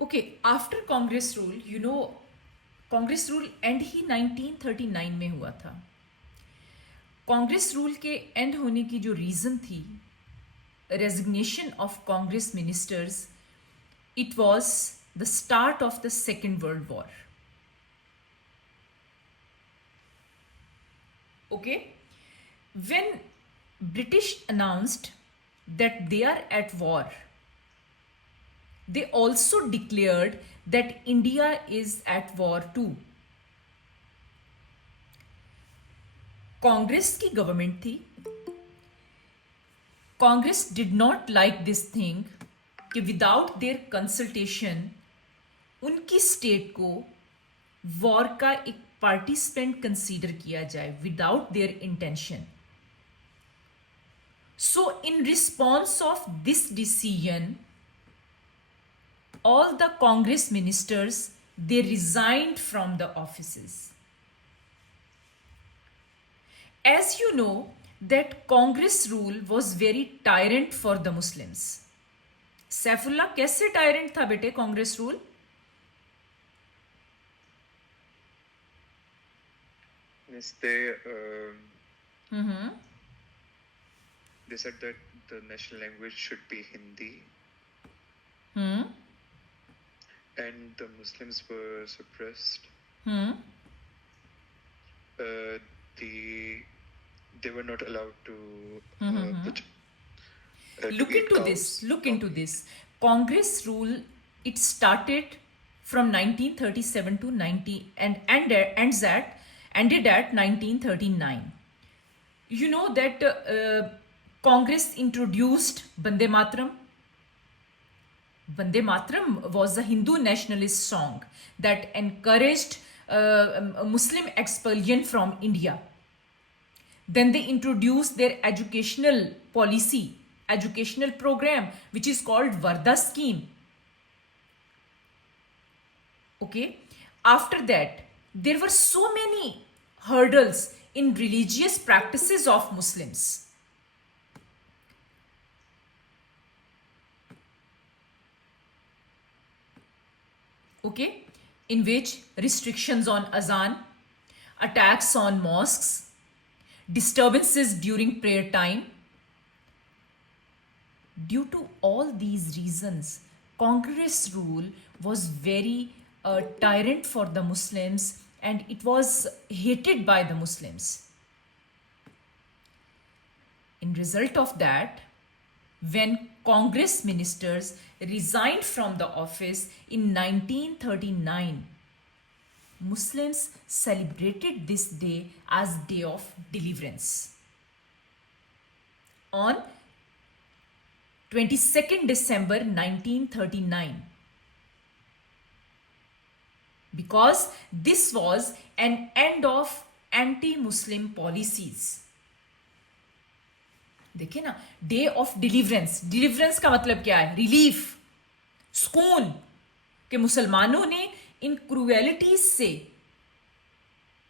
Okay, after Congress rule, Congress rule and he 1939 में हुआ था. कांग्रेस रूल के एंड होने की जो रीज़न थी, resignation of Congress ministers, it was the start of the Second World War. Okay, when British announced that they are at war, they also declared that India is at war too. Congress की government थी. Congress did not like this thing कि without their consultation उनकी state को war का एक participant consider किया जाए without their intention. So, in response of this decision, all the Congress ministers, they resigned from the offices. As you know, that Congress rule was very tyrant for the Muslims. Saifullah कैसे tyrant था बेटे Congress rule? Yes, they said that the national language should be Hindi. And the Muslims were suppressed. They were not allowed to put, Look into this. Congress rule, it started from 1937 to 90 and ended at 1939. You know that Congress introduced Bande Mataram. Bande Mataram was a Hindu nationalist song that encouraged Muslim expulsion from India. Then they introduced their educational policy, educational program, which is called Varda scheme. Okay, after that, there were so many hurdles in religious practices of Muslims. Okay, in which restrictions on azan, attacks on mosques, disturbances during prayer time. Due to all these reasons, Congress rule was very tyrant for the Muslims and it was hated by the Muslims. In result of that, when Congress ministers resigned from the office in 1939, Muslims celebrated this day as Day of Deliverance. On 22nd December 1939. Because this was an end of anti-Muslim policies. देखिए ना, day of deliverance. Deliverance का मतलब क्या है? Relief, सुकून, कि मुसलमानों ने इन क्रूएलिटीज से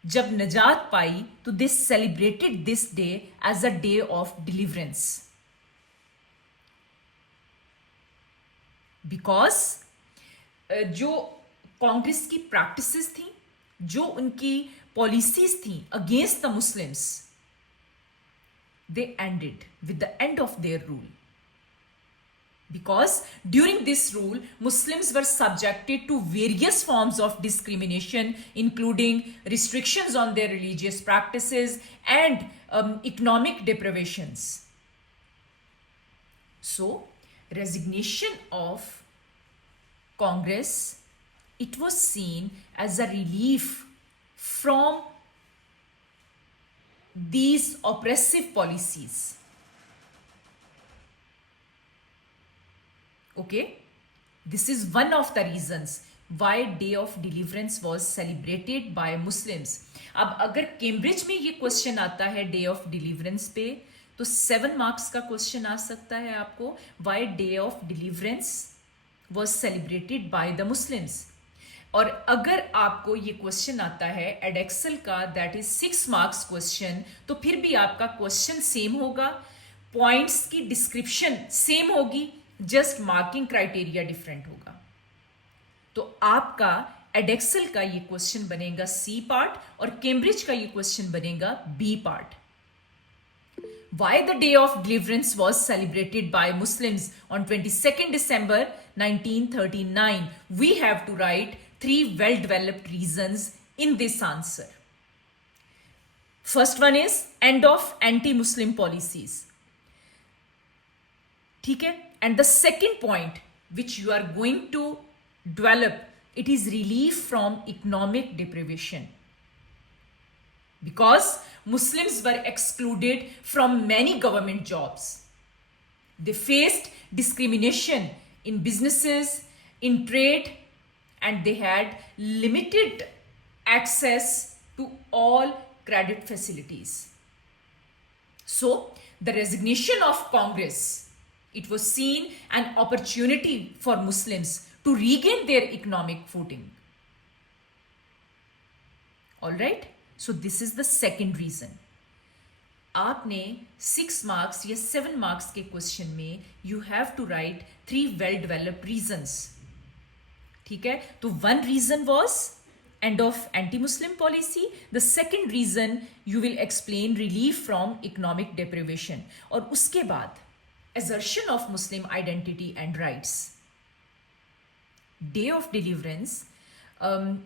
जब नजात पाई तो they celebrated this day as a day of deliverance. Because जो कांग्रेस की प्रैक्टिसेस थी, जो उनकी पॉलिसीज थी against the Muslims, they ended with the end of their rule. Because during this rule, Muslims were subjected to various forms of discrimination, including restrictions on their religious practices and economic deprivations. So, resignation of Congress, it was seen as a relief from these oppressive policies. Okay, this is one of the reasons why Day of Deliverance was celebrated by Muslims. अब अगर Cambridge में ये question आता है day of deliverance पे, तो 7 marks का question आ सकता है आपको, why day of deliverance was celebrated by the Muslims. और अगर आपको ये क्वेश्चन आता है एडेक्सल का, दैट इज 6 मार्क्स क्वेश्चन, तो फिर भी आपका क्वेश्चन सेम होगा, पॉइंट्स की डिस्क्रिप्शन सेम होगी, जस्ट मार्किंग क्राइटेरिया डिफरेंट होगा. तो आपका एडेक्सल का ये क्वेश्चन बनेगा सी पार्ट और कैम्ब्रिज का ये क्वेश्चन बनेगा B part. Why the Day of Deliverance was celebrated by Muslims on 22nd December 1939? We have to write 3 well-developed reasons in this answer. First one is end of anti-Muslim policies. ठीक है? And the second point which you are going to develop, it is relief from economic deprivation. Because Muslims were excluded from many government jobs. They faced discrimination in businesses, in trade, and they had limited access to all credit facilities. So, the resignation of Congress, it was seen an opportunity for Muslims to regain their economic footing. All right? So this is the second reason. आपने 6 marks या 7 marks के question में you have to write 3 well developed reasons. ठीक है? तो one reason was end of anti-Muslim policy. The second reason you will explain relief from economic deprivation. और उसके बाद assertion of Muslim identity and rights. Day of Deliverance,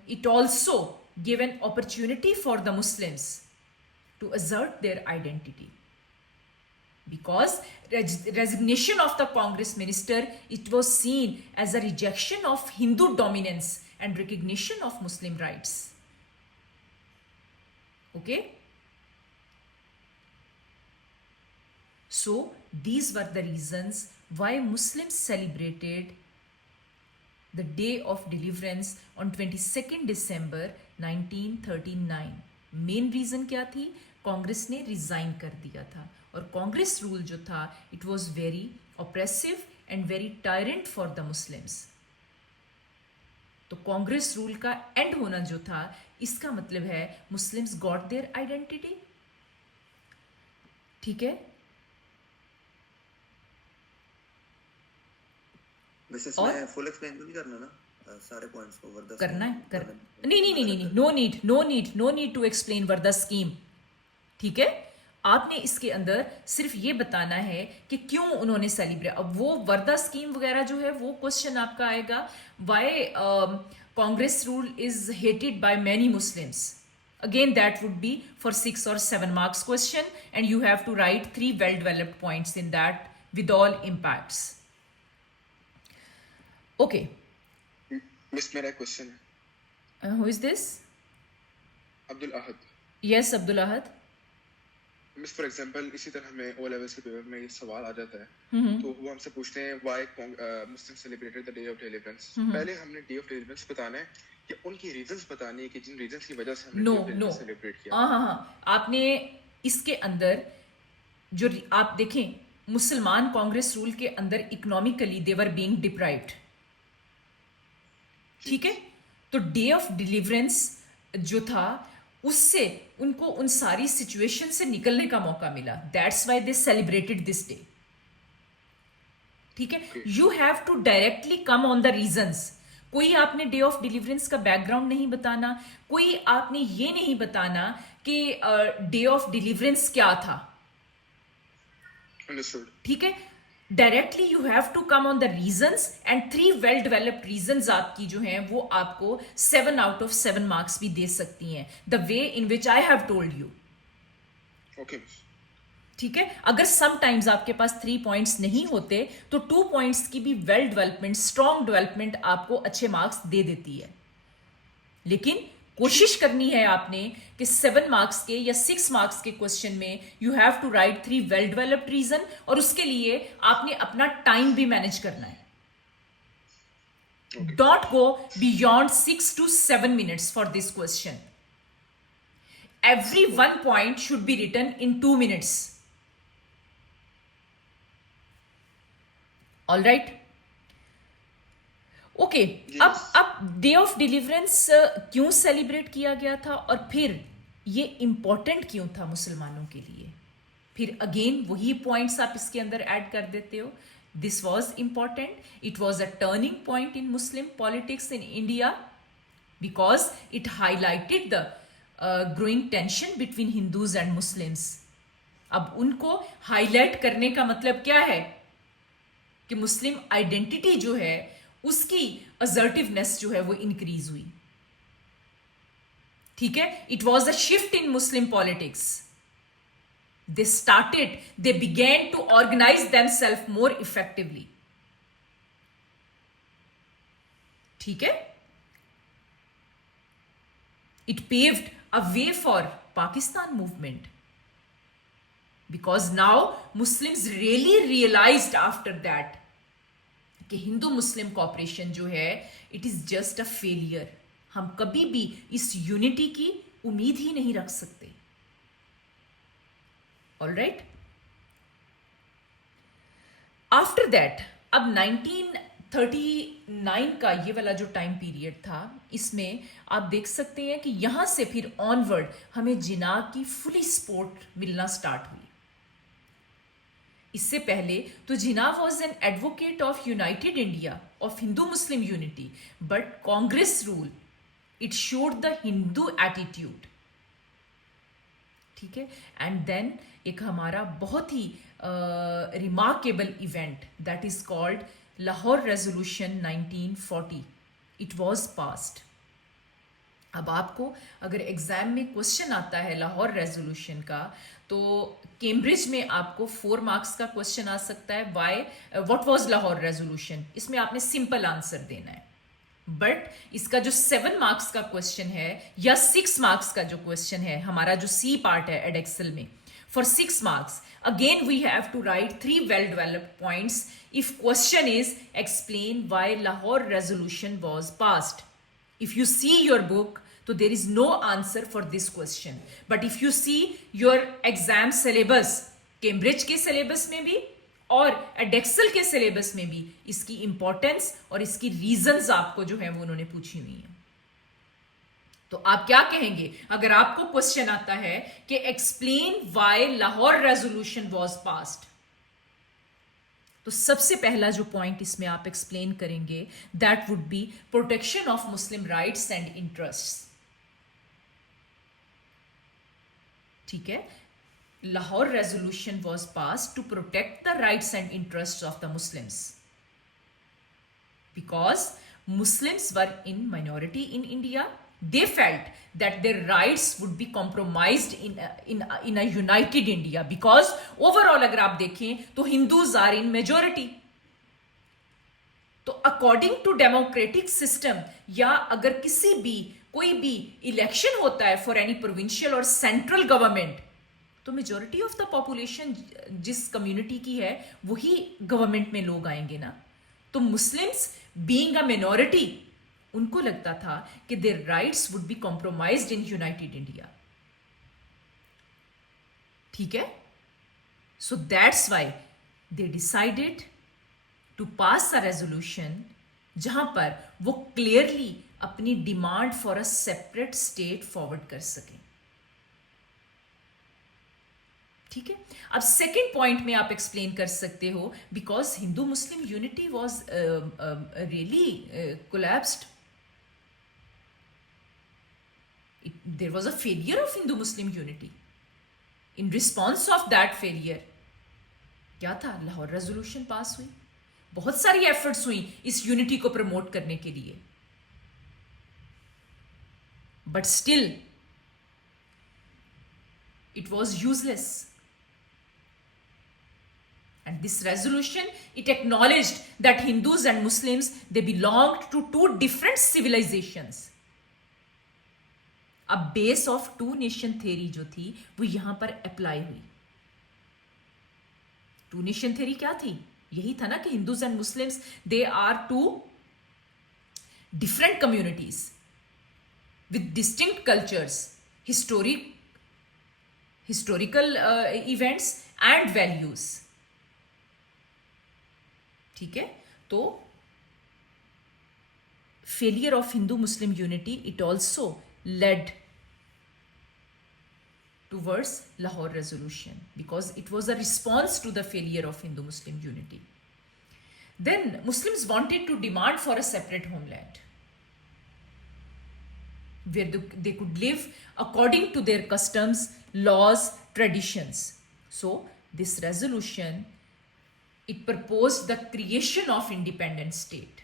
it also gave an opportunity for the Muslims to assert their identity. Because resignation of the Congress minister, it was seen as a rejection of Hindu dominance and recognition of Muslim rights. Okay? So, these were the reasons why Muslims celebrated the Day of Deliverance on 22nd December 1939. Main reason क्या थी? कांग्रेस ने resign कर दिया था और Congress rule जो था it was very oppressive and very tyrant for the Muslims. तो कांग्रेस रूल का एंड होना जो था इसका मतलब है मुस्लिम्स गॉट देयर आइडेंटिटी. ठीक है? और फुल एक्सप्लेन नहीं करना ना सारे पॉइंट्स को वर्दा करना है नहीं no need to explain Wardha scheme. ठीक है? आपने इसके अंदर सिर्फ ये बताना है कि क्यों उन्होंने सेलिब्रेट. अब वो वर्दा स्कीम वगैरह जो है वो क्वेश्चन आपका आएगा why Congress rule is hated by many Muslims. Again, that would be for 6 or 7 marks question, and you have to write 3 well-developed points in that with all impacts. Okay. Miss मेरा question है. Who is this? Abdul Ahad. Yes, Abdul Ahad. Miss for example इसी तरह हमें O levels के paper में ये सवाल आ जाता है तो वो हमसे पूछते हैं why Muslim celebrated the day of deliverance. पहले हमने डे ऑफ डिलीवरेंस बताना है कि उनकी रीजंस बतानी है कि जिन रीजंस की वजह से हमने सेलिब्रेट किया. हाँ आपने इसके अंदर जो आप देखें मुसलमान कांग्रेस रूल के अंदर economically they were being deprived. ठीक है? तो डे ऑफ डिलीवरेंस जो था उससे उनको उन सारी सिचुएशन से निकलने का मौका मिला. That's why they celebrated this day. ठीक है? You have to directly come on the reasons. कोई आपने डे ऑफ डिलीवरेंस का बैकग्राउंड नहीं बताना, कोई आपने ये नहीं बताना कि डे ऑफ डिलीवरेंस क्या था. ठीक है? Directly you have to come on the reasons and 3 well developed reasons आपकी जो हैं वो आपको 7 out of 7 मार्क्स भी दे सकती हैं. The way in which I have told you. Okay. ठीक है? अगर समटाइम्स आपके पास 3 पॉइंट्स नहीं होते तो 2 पॉइंट्स की भी वेल डेवलपमेंट, स्ट्रॉन्ग डेवलपमेंट आपको अच्छे मार्क्स दे देती है. लेकिन कोशिश करनी है आपने कि 7 मार्क्स के या 6 मार्क्स के क्वेश्चन में you have to write 3 well developed reason और उसके लिए आपने अपना टाइम भी मैनेज करना है. Don't go beyond 6 to 7 minutes for this question. Every 1 point should be written in 2 minutes. All right? Okay. अब डे ऑफ डिलीवरेंस क्यों सेलिब्रेट किया गया था और फिर ये इंपॉर्टेंट क्यों था मुसलमानों के लिए. फिर अगेन वही पॉइंट्स आप इसके अंदर ऐड कर देते हो. This was important. It was a turning point in Muslim politics in India because it highlighted the growing tension between Hindus and Muslims. अब उनको हाईलाइट करने का मतलब क्या है कि मुस्लिम आइडेंटिटी जो है उसकी असर्टिवनेस जो है वो इंक्रीज हुई. ठीक है, it was a shift in Muslim politics. they began to organize themselves more effectively. ठीक है, it paved a way for Pakistan movement because now Muslims really realized after that कि हिंदू मुस्लिम कॉपरेशन जो है it is just a failure. हम कभी भी इस unity की उम्मीद ही नहीं रख सकते. ऑलराइट, आफ्टर दैट अब 1939 का ये वाला जो टाइम पीरियड था, इसमें आप देख सकते हैं कि यहां से फिर ऑनवर्ड हमें जिन्ना की फुली सपोर्ट मिलना स्टार्ट हुई. इससे पहले तो Jinnah was an advocate of united India, of Hindu Muslim unity, but Congress rule it showed the Hindu attitude. ठीक है, एंड देन एक हमारा बहुत ही remarkable event that is called Lahore resolution 1940. It was passed. अब आपको अगर एग्जाम में क्वेश्चन आता है लाहौर रेजोल्यूशन का, तो कैम्ब्रिज में आपको 4 मार्क्स का क्वेश्चन आ सकता है. व्हाट वाज लाहौर रेजोल्यूशन, इसमें आपने सिंपल आंसर देना है. बट इसका जो 7 मार्क्स का क्वेश्चन है या 6 मार्क्स का जो क्वेश्चन है, हमारा जो सी पार्ट है एडेक्सल में, for 6 marks again we have to write 3 well developed points. If question is explain why Lahore resolution was passed. If you see your book, so there is no answer for this question. But if you see your exam syllabus, Cambridge के syllabus में भी और एडेक्सल के syllabus में भी इसकी importance और इसकी रीजंस आपको जो है वो उन्होंने पूछी हुई है. तो आप क्या कहेंगे अगर आपको क्वेश्चन आता है कि explain why Lahore resolution was passed, तो सबसे पहला जो पॉइंट इसमें आप एक्सप्लेन करेंगे that would be protection of Muslim rights and interests. ठीक है, Lahore resolution was pass to protect the rights and interest of the Muslims because Muslims were in minority in India. They felt that their rights would be compromised in a united India because overall अगर आप देखें तो Hindus are in majority. तो according to democratic system या अगर किसी भी कोई भी इलेक्शन होता है फॉर एनी प्रोविंशियल और सेंट्रल गवर्नमेंट, तो मेजोरिटी ऑफ द पॉपुलेशन जिस कम्युनिटी की है वही गवर्नमेंट में लोग आएंगे ना. तो मुस्लिम्स बीइंग अ मिनॉरिटी, उनको लगता था कि their rights would be compromised in united India. ठीक है, so that's why they decided to pass a resolution जहां पर वो क्लियरली अपनी demand for a separate state forward कर सकें. ठीक है, अब सेकेंड पॉइंट में आप एक्सप्लेन कर सकते हो because Hindu Muslim unity was really collapsed. There was a failure of Hindu-Muslim unity. In response of that failure, क्या था? लाहौर रेजोल्यूशन पास हुई. बहुत सारी एफर्ट्स हुई इस यूनिटी को प्रमोट करने के लिए, but still it was useless. And this resolution, it acknowledged that Hindus and Muslims, they belonged to 2 different civilizations. अब बेस ऑफ 2 नेशन थ्योरी जो थी वो यहां पर अप्लाई हुई. 2 नेशन थ्योरी क्या थी? यही था ना कि Hindus and Muslims they are 2 different communities with distinct cultures, historical events and values. ठीक है, तो failure of Hindu Muslim unity it also led towards Lahore resolution because it was a response to the failure of Hindu-Muslim unity. then Muslims wanted to demand for a separate homeland where they could live according to their customs, laws, traditions. So this resolution, it proposed the creation of independent state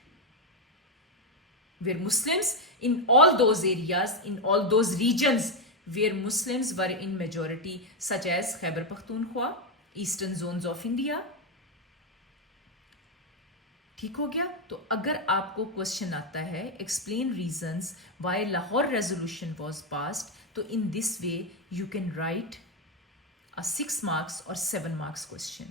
where Muslims in all those areas, in all those regions where Muslims were in majority, such as Khyber Pakhtunkhwa, eastern zones of India. ठीक हो गया? तो अगर आपको question आता है explain reasons why Lahore resolution was passed, तो in this way you can write a 6 marks और 7 मार्क्स क्वेश्चन.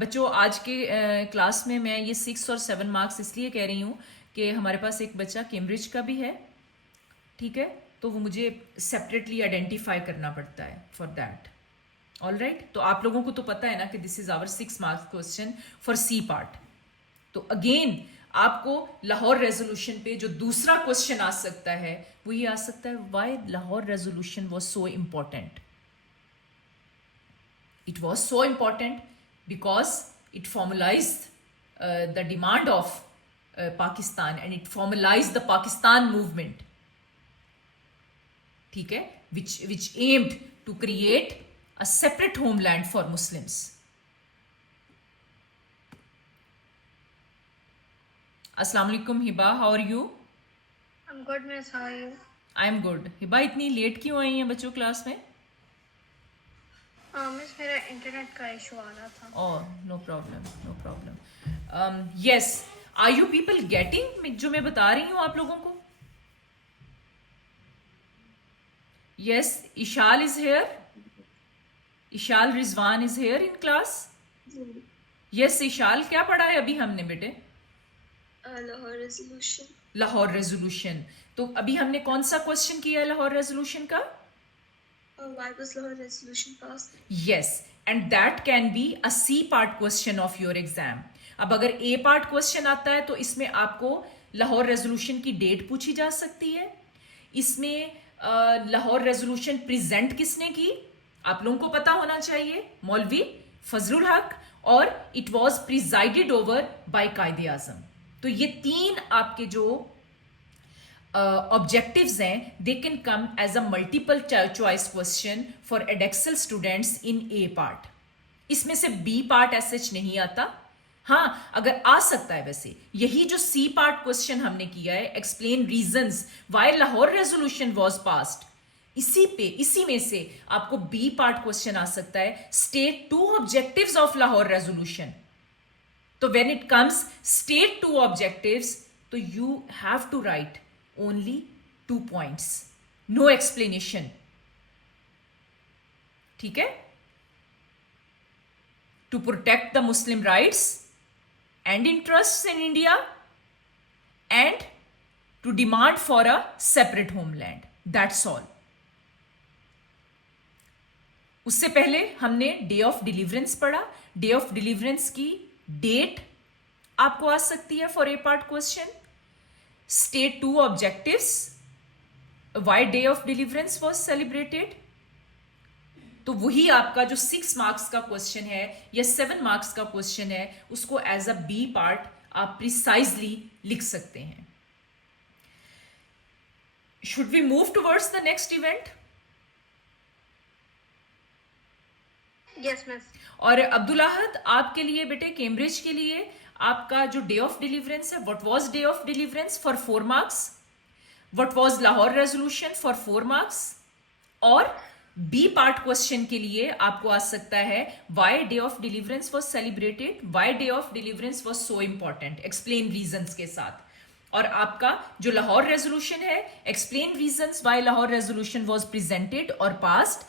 बच्चों, आज के क्लास में मैं ये 6 और 7 मार्क्स इसलिए कह रही हूँ कि हमारे पास एक बच्चा कैम्ब्रिज का भी है, ठीक है, तो वो मुझे सेपरेटली आइडेंटिफाई करना पड़ता है फॉर दैट. ऑल राइट, तो आप लोगों को तो पता है ना कि this is our 6 marks question for C part. तो अगेन आपको लाहौर रेजोल्यूशन पे जो दूसरा क्वेश्चन आ सकता है वो ये आ सकता है, why Lahore resolution was so important. It was so important because it formalised the demand of Pakistan and it formalised the Pakistan movement, ठीक है, which aimed to create a separate homeland for Muslims. Assalamu alaikum Hiba, how are you? I'm good, miss. How are you? I am good. Hiba, इतनी late क्यों आई हैं बच्चों class में? Miss मेरा internet का issue आ रहा था. Oh, no problem, no problem. Yes, are you people getting जो मैं बता रही हूँ आप लोगों को? Yes, Ishal is here. Ishal Rizwan is here in class. Yes, Ishal, क्या पढ़ा है अभी हमने बेटे? लाहौर रेजोल्यूशन. लाहौर रेजोल्यूशन. तो अभी हमने कौन सा क्वेश्चन किया है लाहौर रेजोल्यूशन का? Why was Lahore resolution passed? Yes, and that can be a C part question of your exam. अब अगर A part question आता है तो इसमें आपको लाहौर रेजोल्यूशन की डेट पूछी जा सकती है. इसमें लाहौर रेजोल्यूशन प्रेजेंट किसने की आप लोगों को पता होना चाहिए, मौलवी फजलुल हक, और it was presided over by Quaid-e-Azam. तो ये 3 आपके जो ऑब्जेक्टिव्स हैं, they can come as a multiple choice question for Edexcel students in A part. इसमें से बी पार्ट एसएच नहीं आता. हाँ, अगर आ सकता है वैसे यही जो सी पार्ट क्वेश्चन हमने किया है, explain reasons why Lahore resolution was passed, इसी में से आपको बी पार्ट क्वेश्चन आ सकता है, state 2 objectives of Lahore resolution. तो when it comes state 2 objectives, तो you have to write only 2 points, no explanation. ठीक है? To protect the Muslim rights and interests in India and to demand for a separate homeland. That's all. उससे पहले हमने day of deliverance पढ़ा. Day of deliverance की date आपको आ सकती है for A part question. State 2 objectives, why day of deliverance was celebrated. तो वही आपका जो 6 मार्क्स का क्वेश्चन है या 7 मार्क्स का क्वेश्चन है, उसको एज अ बी पार्ट आप प्रिसाइजली लिख सकते हैं. Should we move towards the next event? Yes, miss. और अब्दुल अहद, आपके लिए बेटे कैम्ब्रिज के लिए आपका जो डे ऑफ डिलीवरेंस है, what was day of deliverance for 4 marks, what was Lahore resolution for 4 marks, और बी पार्ट क्वेश्चन के लिए आपको आ सकता है why day of deliverance was celebrated, why day of deliverance was so important, explain reasons के साथ. और आपका जो लाहौर रेजोल्यूशन है, explain reasons why Lahore resolution was presented और passed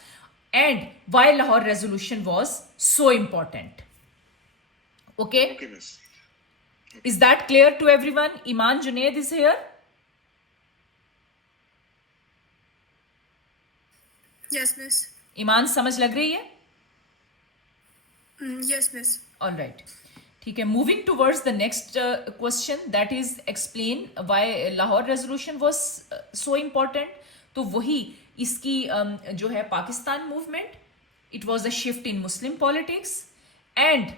and why Lahore resolution was so important. Okay? Okay, miss. Is that clear to everyone? Iman Junaid is here. Yes, miss. Iman, समझ लग रही है? Yes, miss. All right. ठीक है. Moving towards the next question, that is explain why Lahore resolution was so important. तो वही इसकी जो है Pakistan movement, it was a shift in Muslim politics, and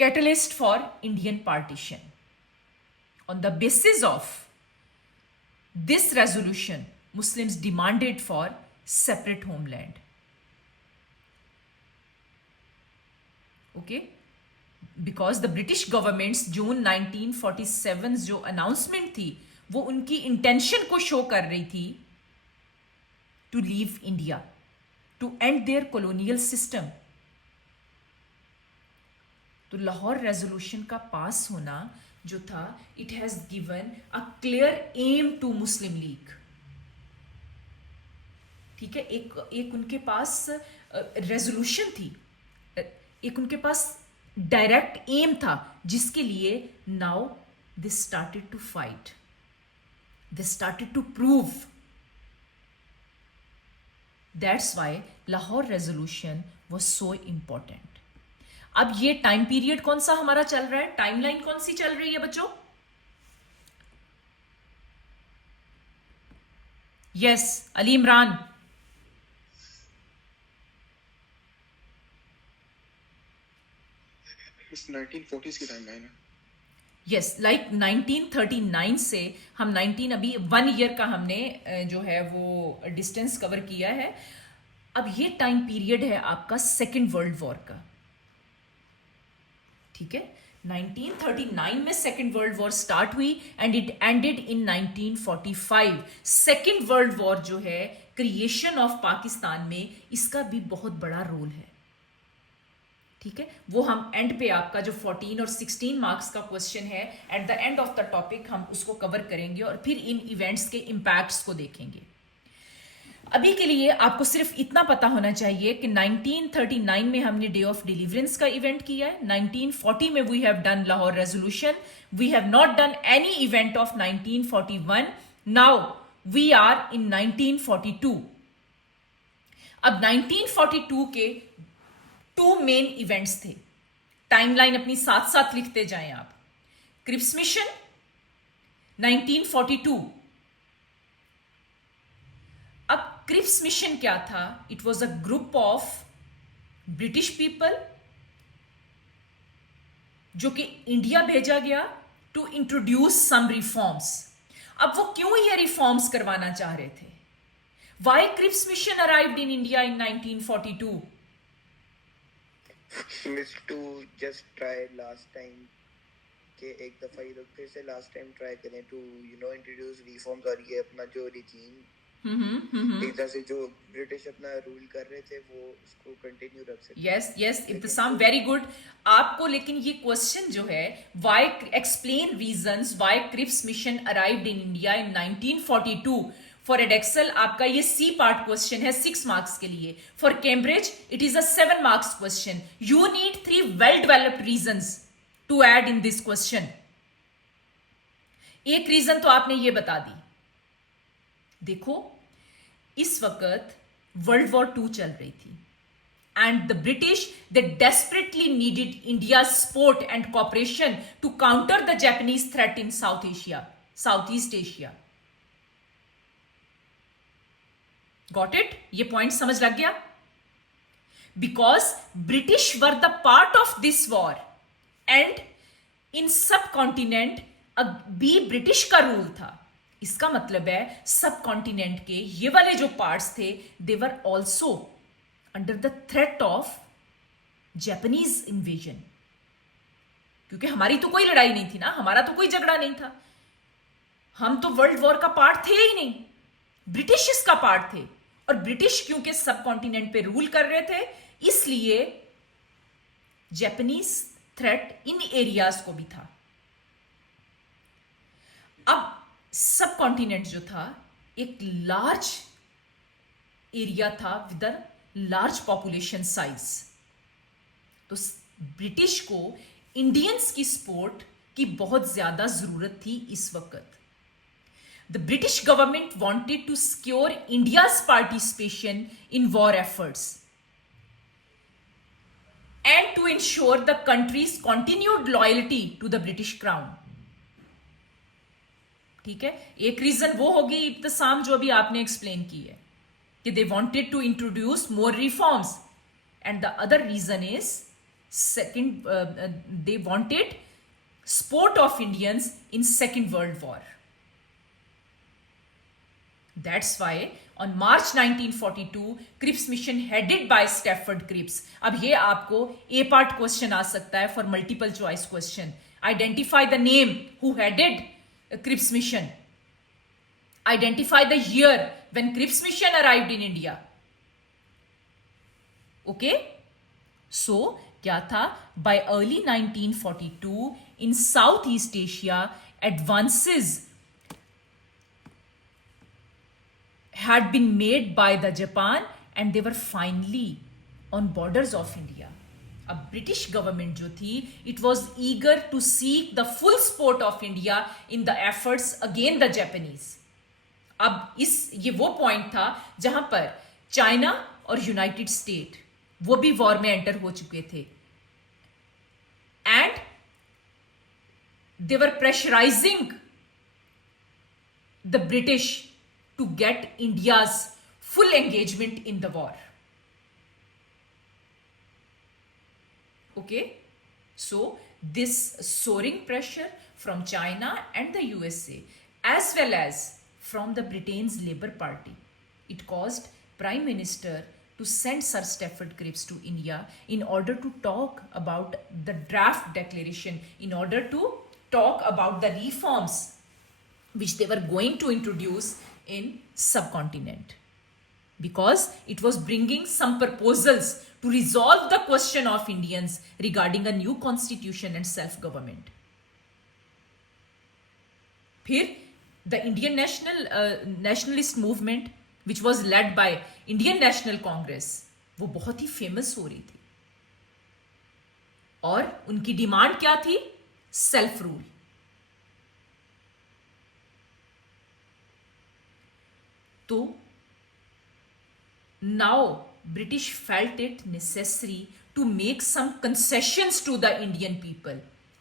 catalyst for Indian partition. On the basis of this resolution, Muslims demanded for separate homeland. Okay? Because the British government's June 1947 जो announcement थी वो उनकी intention को show कर रही थी to leave India, to end their colonial system. तो Lahore resolution का पास होना जो था, it has given a clear aim to Muslim League. ठीक है, एक उनके पास रेजोल्यूशन थी, एक उनके पास डायरेक्ट एम था जिसके लिए now they started to fight, they started to prove. That's why Lahore resolution was so important. अब ये टाइम पीरियड कौन सा हमारा चल रहा है, टाइमलाइन कौन सी चल रही है बच्चों? यस, अली इमरान. इस 1940s की टाइमलाइन है. यस, लाइक 1939 से हम 19 अभी 1 ईयर का हमने जो है वो डिस्टेंस कवर किया है. अब ये टाइम पीरियड है आपका सेकेंड वर्ल्ड वॉर का. ठीक है, 1939 में सेकेंड वर्ल्ड वॉर स्टार्ट हुई and it ended in 1945. Second world war जो है क्रिएशन ऑफ पाकिस्तान में, इसका भी बहुत बड़ा रोल है. ठीक है, वो हम एंड पे आपका जो 14 और 16 मार्क्स का क्वेश्चन है at the end of the topic हम उसको कवर करेंगे और फिर इन इवेंट्स के इम्पैक्ट्स को देखेंगे. अभी के लिए आपको सिर्फ इतना पता होना चाहिए कि 1939 में हमने डे ऑफ डिलीवरेंस का इवेंट किया है. 1940 में we have done Lahore resolution. We have not done any event of 1941. Now we are in 1942. अब 1942 के 2 मेन इवेंट्स थे. टाइमलाइन अपनी साथ साथ लिखते जाएं आप. Cripps mission 1942. अब क्रिप्स मिशन क्या था? It was a group of British people जो कि इंडिया भेजा गया टू इंट्रोड्यूस सम रिफॉर्म्स. अब वो क्यों ये रिफॉर्म्स करवाना चाह रहे थे? Why Cripps mission arrived in India in 1942? To just try last time के एक दफा ये लोग फिर से लास्ट टाइम ट्राई करें टू इंट्रोड्यूस रिफॉर्म्स और ये अपना जो रिजीम एक तरह से जो ब्रिटिश अपना रूल कर रहे थे वो उसको कंटिन्यू रख सके. Yes Ibtisam, very good. आपको लेकिन ये क्वेश्चन जो है why, explain reasons why Cripps mission arrived in India in 1942. For Edexcel आपका ये सी पार्ट क्वेश्चन है 6 मार्क्स के लिए. For Cambridge it is a 7 marks question. You need 3 well developed reasons to add in this question. एक reason तो आपने ये बता दी. देखो, इस वक्त वर्ल्ड वॉर 2 चल रही थी and the British they desperately needed India support and cooperation to counter the Japanese threat in south Asia, south east Asia. Got it? ये पॉइंट समझ लग गया? Because British were the part of this war and in subcontinent भी British का rule था. इसका मतलब है सब कॉन्टिनेंट के ये वाले जो पार्ट्स थे they were also under the threat of Japanese invasion. क्योंकि हमारी तो कोई लड़ाई नहीं थी ना, हमारा तो कोई झगड़ा नहीं था, हम तो वर्ल्ड वॉर का पार्ट थे ही नहीं, ब्रिटिश इसका पार्ट थे. और ब्रिटिश क्योंकि सब कॉन्टिनेंट पे रूल कर रहे थे इसलिए जापानीज थ्रेट इन एरियाज को भी था. अब सब कॉन्टिनेंट जो था एक लार्ज एरिया था with a large population size. तो ब्रिटिश को इंडियंस की सपोर्ट की बहुत ज्यादा जरूरत थी इस वक्त. The British government wanted to secure India's participation in war efforts and to ensure the country's continued loyalty to the British crown. ठीक है, एक रीजन वो होगी इब्तिसाम जो अभी आपने एक्सप्लेन की है कि they wanted to introduce more reforms and the other reason is second they wanted support of Indians in Second World War. That's why on March 1942 Cripps mission headed by Stafford Cripps. अब ये आपको A part question आ सकता है for multiple choice question. Identify the name who headed Cripps mission. Identify the year when Cripps mission arrived in India. Okay? So क्या था? By early 1942 in Southeast Asia, advances had been made by the Japan and they were finally on borders of India. अब British government जो थी, it was eager to seek the full support of India in the efforts against the Japanese. अब ये वो point था जहां पर China और यूनाइटेड स्टेट वो भी वॉर में एंटर हो चुके थे and they were pressurising the British to get India's full engagement in the war. Okay, so this soaring pressure from China and the USA as well as from the Britain's Labour Party, it caused Prime Minister to send Sir Stafford Cripps to India in order to talk about the draft declaration, in order to talk about the reforms which they were going to introduce in subcontinent, because it was bringing some proposals to resolve the question of Indians regarding a new constitution and self-government. फिर the Indian nationalist movement which was led by Indian National Congress वो बहुत ही famous हो रही थी और उनकी demand क्या थी? Self rule. तो now British felt it necessary to make some concessions to the Indian people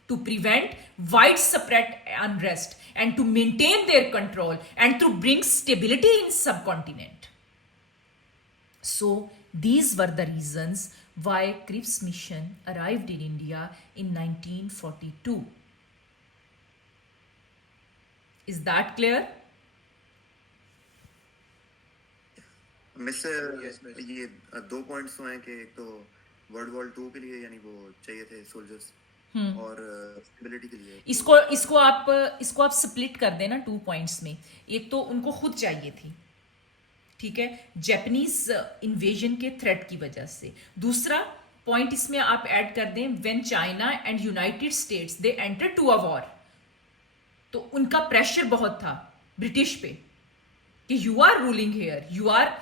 to prevent widespread unrest and to maintain their control and to bring stability in subcontinent. So these were the reasons why Cripps mission arrived in India in 1942. Is that clear? Mister Yes, miss. ये दो points तो हैं कि एक तो world war 2 के लिए यानी वो चाहिए थे सोल्जर्स और स्टेबिलिटी के लिए. इसको आप स्प्लिट कर देना 2 पॉइंट्स में. एक तो उनको खुद चाहिए थी, ठीक है, जापानीज इन्वेजन के थ्रेट की वजह से. दूसरा पॉइंट इसमें आप ऐड कर दें when China and United States they enter to a war, तो उनका प्रेशर बहुत था ब्रिटिश पे कि you are ruling here, you are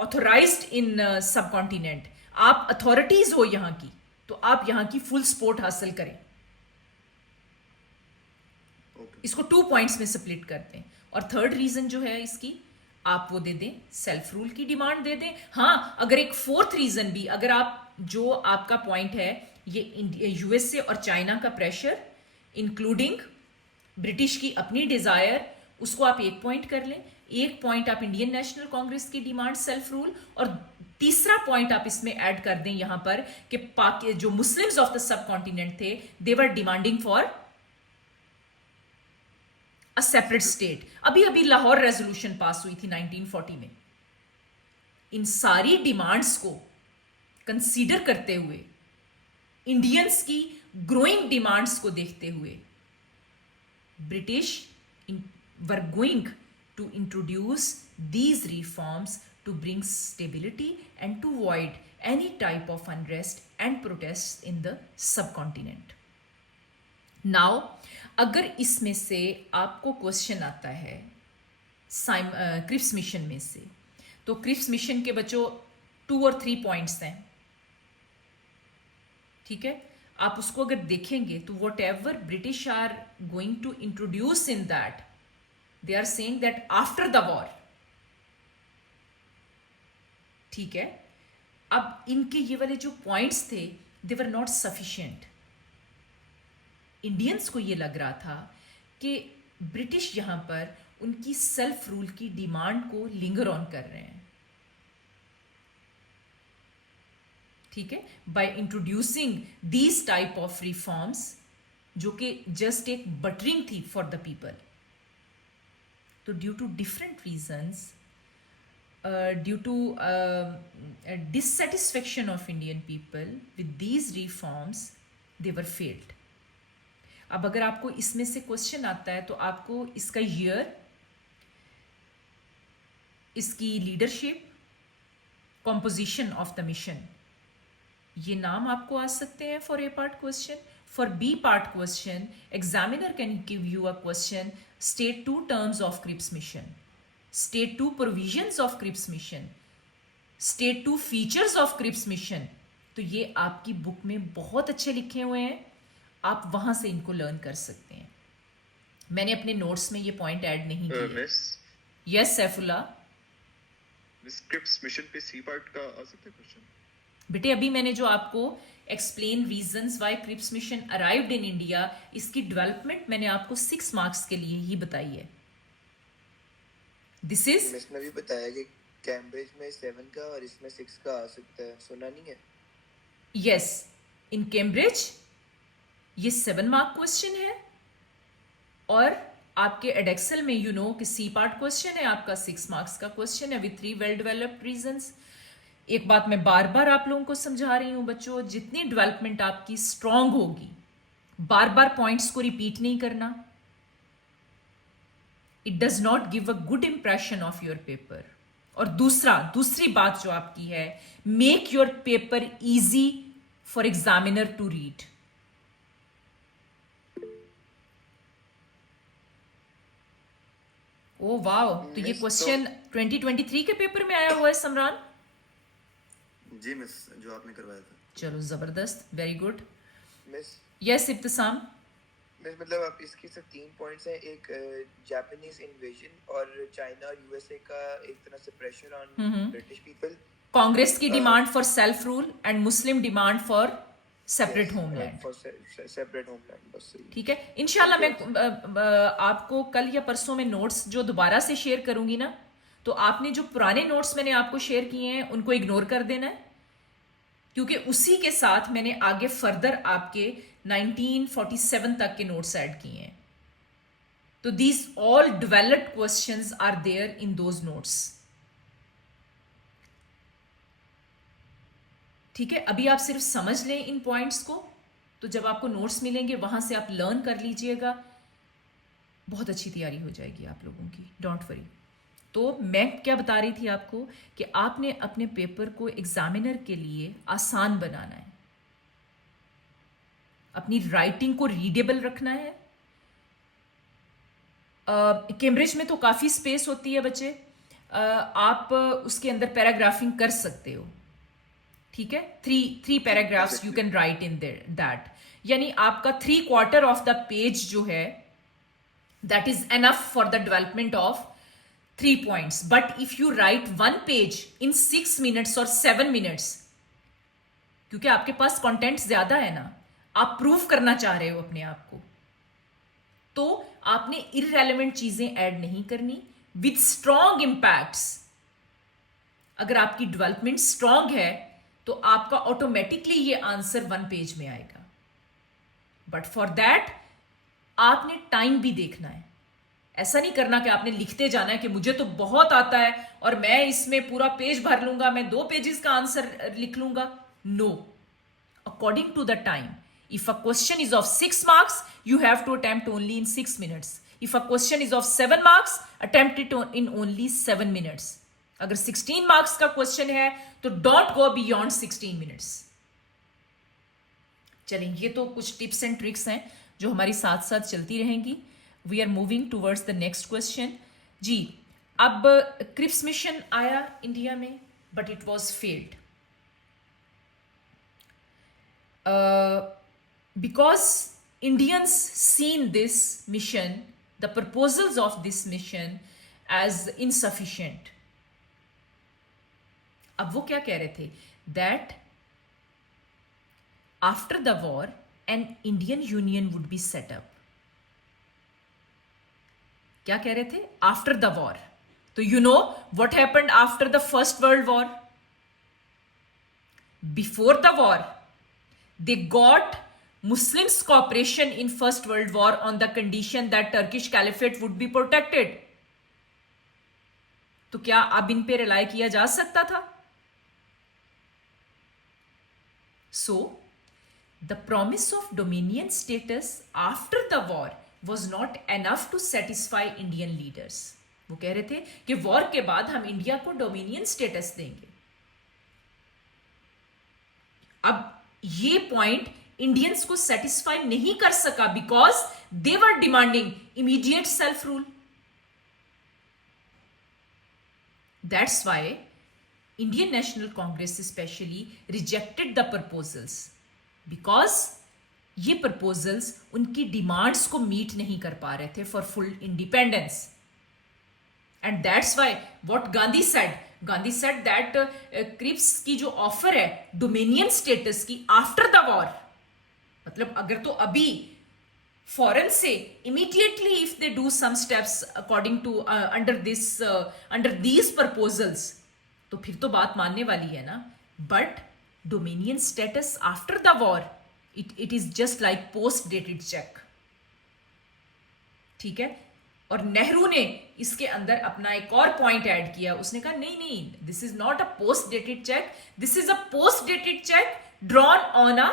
authorised in subcontinent, आप अथॉरिटीज हो यहां की, तो आप यहां की फुल सपोर्ट हासिल करें. इसको 2 पॉइंट्स में स्प्लिट करते हैं. और थर्ड रीजन जो है इसकी आप वो दे दें, सेल्फ रूल की डिमांड दे दें. हाँ, अगर एक फोर्थ रीजन भी, अगर आप जो आपका पॉइंट है ये यूएसए और चाइना का प्रेशर इंक्लूडिंग ब्रिटिश की अपनी डिजायर, उसको आप एक पॉइंट कर लें. एक पॉइंट आप इंडियन नेशनल कांग्रेस की डिमांड सेल्फ रूल, और तीसरा पॉइंट आप इसमें ऐड कर दें यहां पर कि जो Muslims of the subcontinent थे they were demanding for a separate state. अभी अभी लाहौर रेजोल्यूशन पास हुई थी 1940 में. इन सारी डिमांड्स को कंसीडर करते हुए, इंडियंस की ग्रोइंग डिमांड्स को देखते हुए, British were going to introduce these reforms to bring stability and to avoid any type of unrest and protests in the subcontinent. Now, अगर इसमें से आपको क्वेश्चन आता है क्रिप्स मिशन में से, तो क्रिप्स मिशन के बच्चों 2 और 3 पॉइंट्स हैं, ठीक है. आप उसको अगर देखेंगे तो whatever British are going to introduce in that, they are saying that after the war, ठीक है. अब इनके ये वाले जो पॉइंट्स थे they were not sufficient. Indians को ये लग रहा था कि ब्रिटिश यहां पर उनकी सेल्फ रूल की डिमांड को लिंगर ऑन कर रहे हैं, ठीक है, by introducing these type of reforms, जो कि जस्ट एक बटरिंग थी फॉर द पीपल. तो due to different reasons, due to dissatisfaction of Indian people with these reforms, they were failed. अब अगर आपको इसमें से क्वेश्चन आता है तो आपको इसका ईयर, इसकी leadership, composition of the mission, ये नाम आपको आ सकते हैं for A part question. For B part question, examiner can give you a question, state 2 terms of Cripps mission, state 2 provisions of Cripps mission, state 2 features of Cripps mission. तो ये आपकी book में बहुत अच्छे लिखे हुए हैं, आप वहां से इनको लर्न कर सकते हैं. मैंने अपने नोट्स में ये पॉइंट ऐड नहीं किए. Miss yes Saifullah. Cripps mission पे सी पार्ट का आ सकता है क्वेश्चन? बेटे अभी मैंने जो आपको explain reasons why Cripps mission arrived in India, इसकी डेवलपमेंट मैंने आपको 6 मार्क्स के लिए ही बताई है. दिस इज, मिस ने भी बताया कि कैम्ब्रिज में 7 का और इसमें 6 का आ सकता है, सुना नहीं है? यस, इन कैम्ब्रिज ये 7 मार्क क्वेश्चन है, और आपके एडेक्सल में यू नो कि सी पार्ट क्वेश्चन है आपका, 6 मार्क्स का क्वेश्चन है विथ 3 वेल डेवलप्ड रीजंस. एक बात मैं बार बार आप लोगों को समझा रही हूं बच्चों, जितनी डेवलपमेंट आपकी स्ट्रांग होगी, बार बार पॉइंट्स को रिपीट नहीं करना. It does not give a good impression of your paper. और दूसरी बात जो आपकी है, make your paper easy for examiner to read. Oh wow, तो ये मिस, क्वेश्चन 2023 के पेपर में आया हुआ है समरान. जी मिस, जो आपने करवाया था. चलो जबरदस्त, very good. Miss yes Ibtisam. Miss मतलब आप इसकी सिर्फ 3 पॉइंट्स हैं, एक जापानीज इन्वेजन और चाइना और यूएसए का एक तरह से pressure on British people, Congress की demand for self rule and Muslim demand for separate homeland. For separate homeland. बस सही. ठीक है, इंशाल्लाह मैं आपको कल या परसों में नोट्स जो दोबारा से शेयर करूंगी ना, तो आपने जो पुराने नोट्स मैंने आपको शेयर किए हैं उनको इग्नोर कर देना है, क्योंकि उसी के साथ मैंने आगे फर्दर आपके 1947 तक के नोट्स ऐड किए हैं. तो these all developed questions are there in those notes. ठीक है, अभी आप सिर्फ समझ लें इन पॉइंट्स को, तो जब आपको नोट्स मिलेंगे वहां से आप लर्न कर लीजिएगा, बहुत अच्छी तैयारी हो जाएगी आप लोगों की, डोंट वरी. तो मैं क्या बता रही थी आपको कि आपने अपने पेपर को एग्जामिनर के लिए आसान बनाना है, अपनी राइटिंग को रीडेबल रखना है. कैम्ब्रिज में तो काफ़ी स्पेस होती है बच्चे, आप उसके अंदर पैराग्राफिंग कर सकते हो. ठीक है, three paragraphs you can right in that, यानी आपका 3/4 ऑफ द पेज जो है that is enough for the development of 3 points. But if you write 1 page in 6 minutes or 7 minutes, क्योंकि आपके पास कंटेंट ज्यादा है ना, आप प्रूव करना चाह रहे हो अपने आप को, तो आपने इररेलेवेंट चीजें ऐड नहीं करनी विथ स्ट्रॉन्ग इंपैक्ट्स. अगर आपकी डेवलपमेंट स्ट्रॉन्ग है तो आपका ऑटोमेटिकली ये आंसर 1 पेज में आएगा. बट फॉर दैट आपने टाइम भी देखना है. ऐसा नहीं करना कि आपने लिखते जाना है कि मुझे तो बहुत आता है और मैं इसमें पूरा पेज भर लूंगा, मैं 2 पेजेस का आंसर लिख लूंगा. No, according to the time. If a question is of 6 marks, you have to attempt only in 6 minutes. If a question is of 7 marks, attempt it in only 7 minutes. अगर 16 marks का question है तो don't go beyond 16 minutes. चलें, ये तो कुछ tips and tricks हैं जो हमारी साथ साथ चलती रहेंगी. We are moving towards the next question. जी, अब क्रिप्स मिशन आया इंडिया में, but it was failed because Indians seen this mission, the proposals of this mission as insufficient. अब वो क्या कह रहे थे, that after the war an Indian union would be set up. क्या कह रहे थे, आफ्टर द वॉर. तो you know what happened after the first world war. Before the war, they got Muslims' cooperation in First World War on the condition that Turkish Caliphate would be protected. तो क्या अब इन पे rely किया जा सकता था? So, the promise of dominion status after the war was not enough to satisfy Indian leaders. वो कह रहे थे कि वॉर के बाद हम इंडिया को डोमिनियन स्टेटस देंगे. अब ये पॉइंट इंडियंस को सेटिस्फाई नहीं कर सका because they were demanding immediate self rule. That's why Indian National Congress specially rejected the proposals because ये प्रपोजल्स उनकी डिमांड्स को मीट नहीं कर पा रहे थे for full independence. And that's why what Gandhi said that Cripps की जो ऑफर है डोमिनियन स्टेटस की आफ्टर द वॉर, मतलब अगर तो अभी फॉरेन से immediately if they do some steps according to under these proposals तो फिर तो बात मानने वाली है ना. But dominion status after the war it is just like post dated cheque. ठीक है. और नेहरू ने इसके अंदर अपना एक और पॉइंट ऐड किया. उसने कहा नहीं, this is not a post dated cheque, this is a post dated cheque drawn on a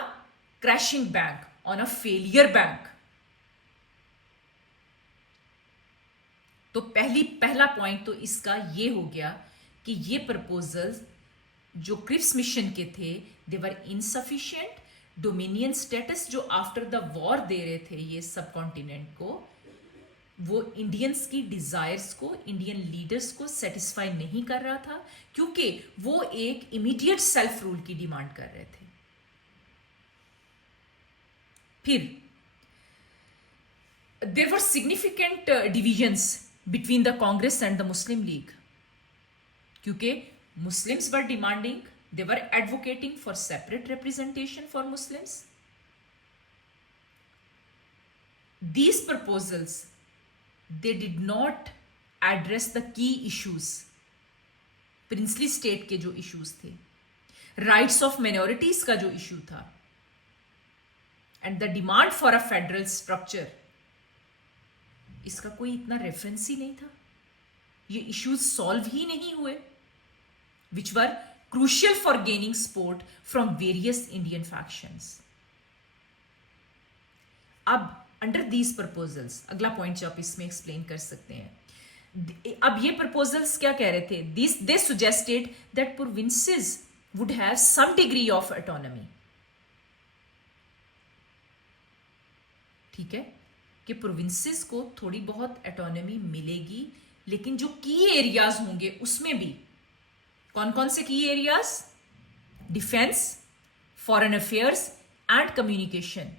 crashing bank, on a failure bank. तो पहला पॉइंट तो इसका ये हो गया कि ये प्रपोजल्स जो क्रिप्स मिशन के थे they were insufficient. Dominion status जो आफ्टर द वॉर दे रहे थे ये सब कॉन्टिनेंट को, वो इंडियंस की डिजायर्स को, इंडियन लीडर्स को सेटिस्फाई नहीं कर रहा था क्योंकि वो एक इमीडिएट सेल्फ रूल की डिमांड कर रहे थे. फिर there were significant divisions between the Congress and the Muslim League क्योंकि Muslims were demanding, they were advocating for separate representation for Muslims. These proposals, they did not address the key issues. Princely state के जो issues थे, rights of minorities का जो issue था, and the demand for a federal structure, इसका कोई इतना reference ही नहीं था. ये issues solve ही नहीं हुए, which were crucial for gaining support from various Indian factions. अब under these proposals, अगला पॉइंट जो आप इसमें एक्सप्लेन कर सकते हैं. अब ये proposals क्या कह रहे थे? They suggested that provinces would have some degree of autonomy. ठीक है कि provinces को थोड़ी बहुत autonomy मिलेगी, लेकिन जो key areas होंगे उसमें भी कौन कौन से की areas? Defence, foreign affairs and communication.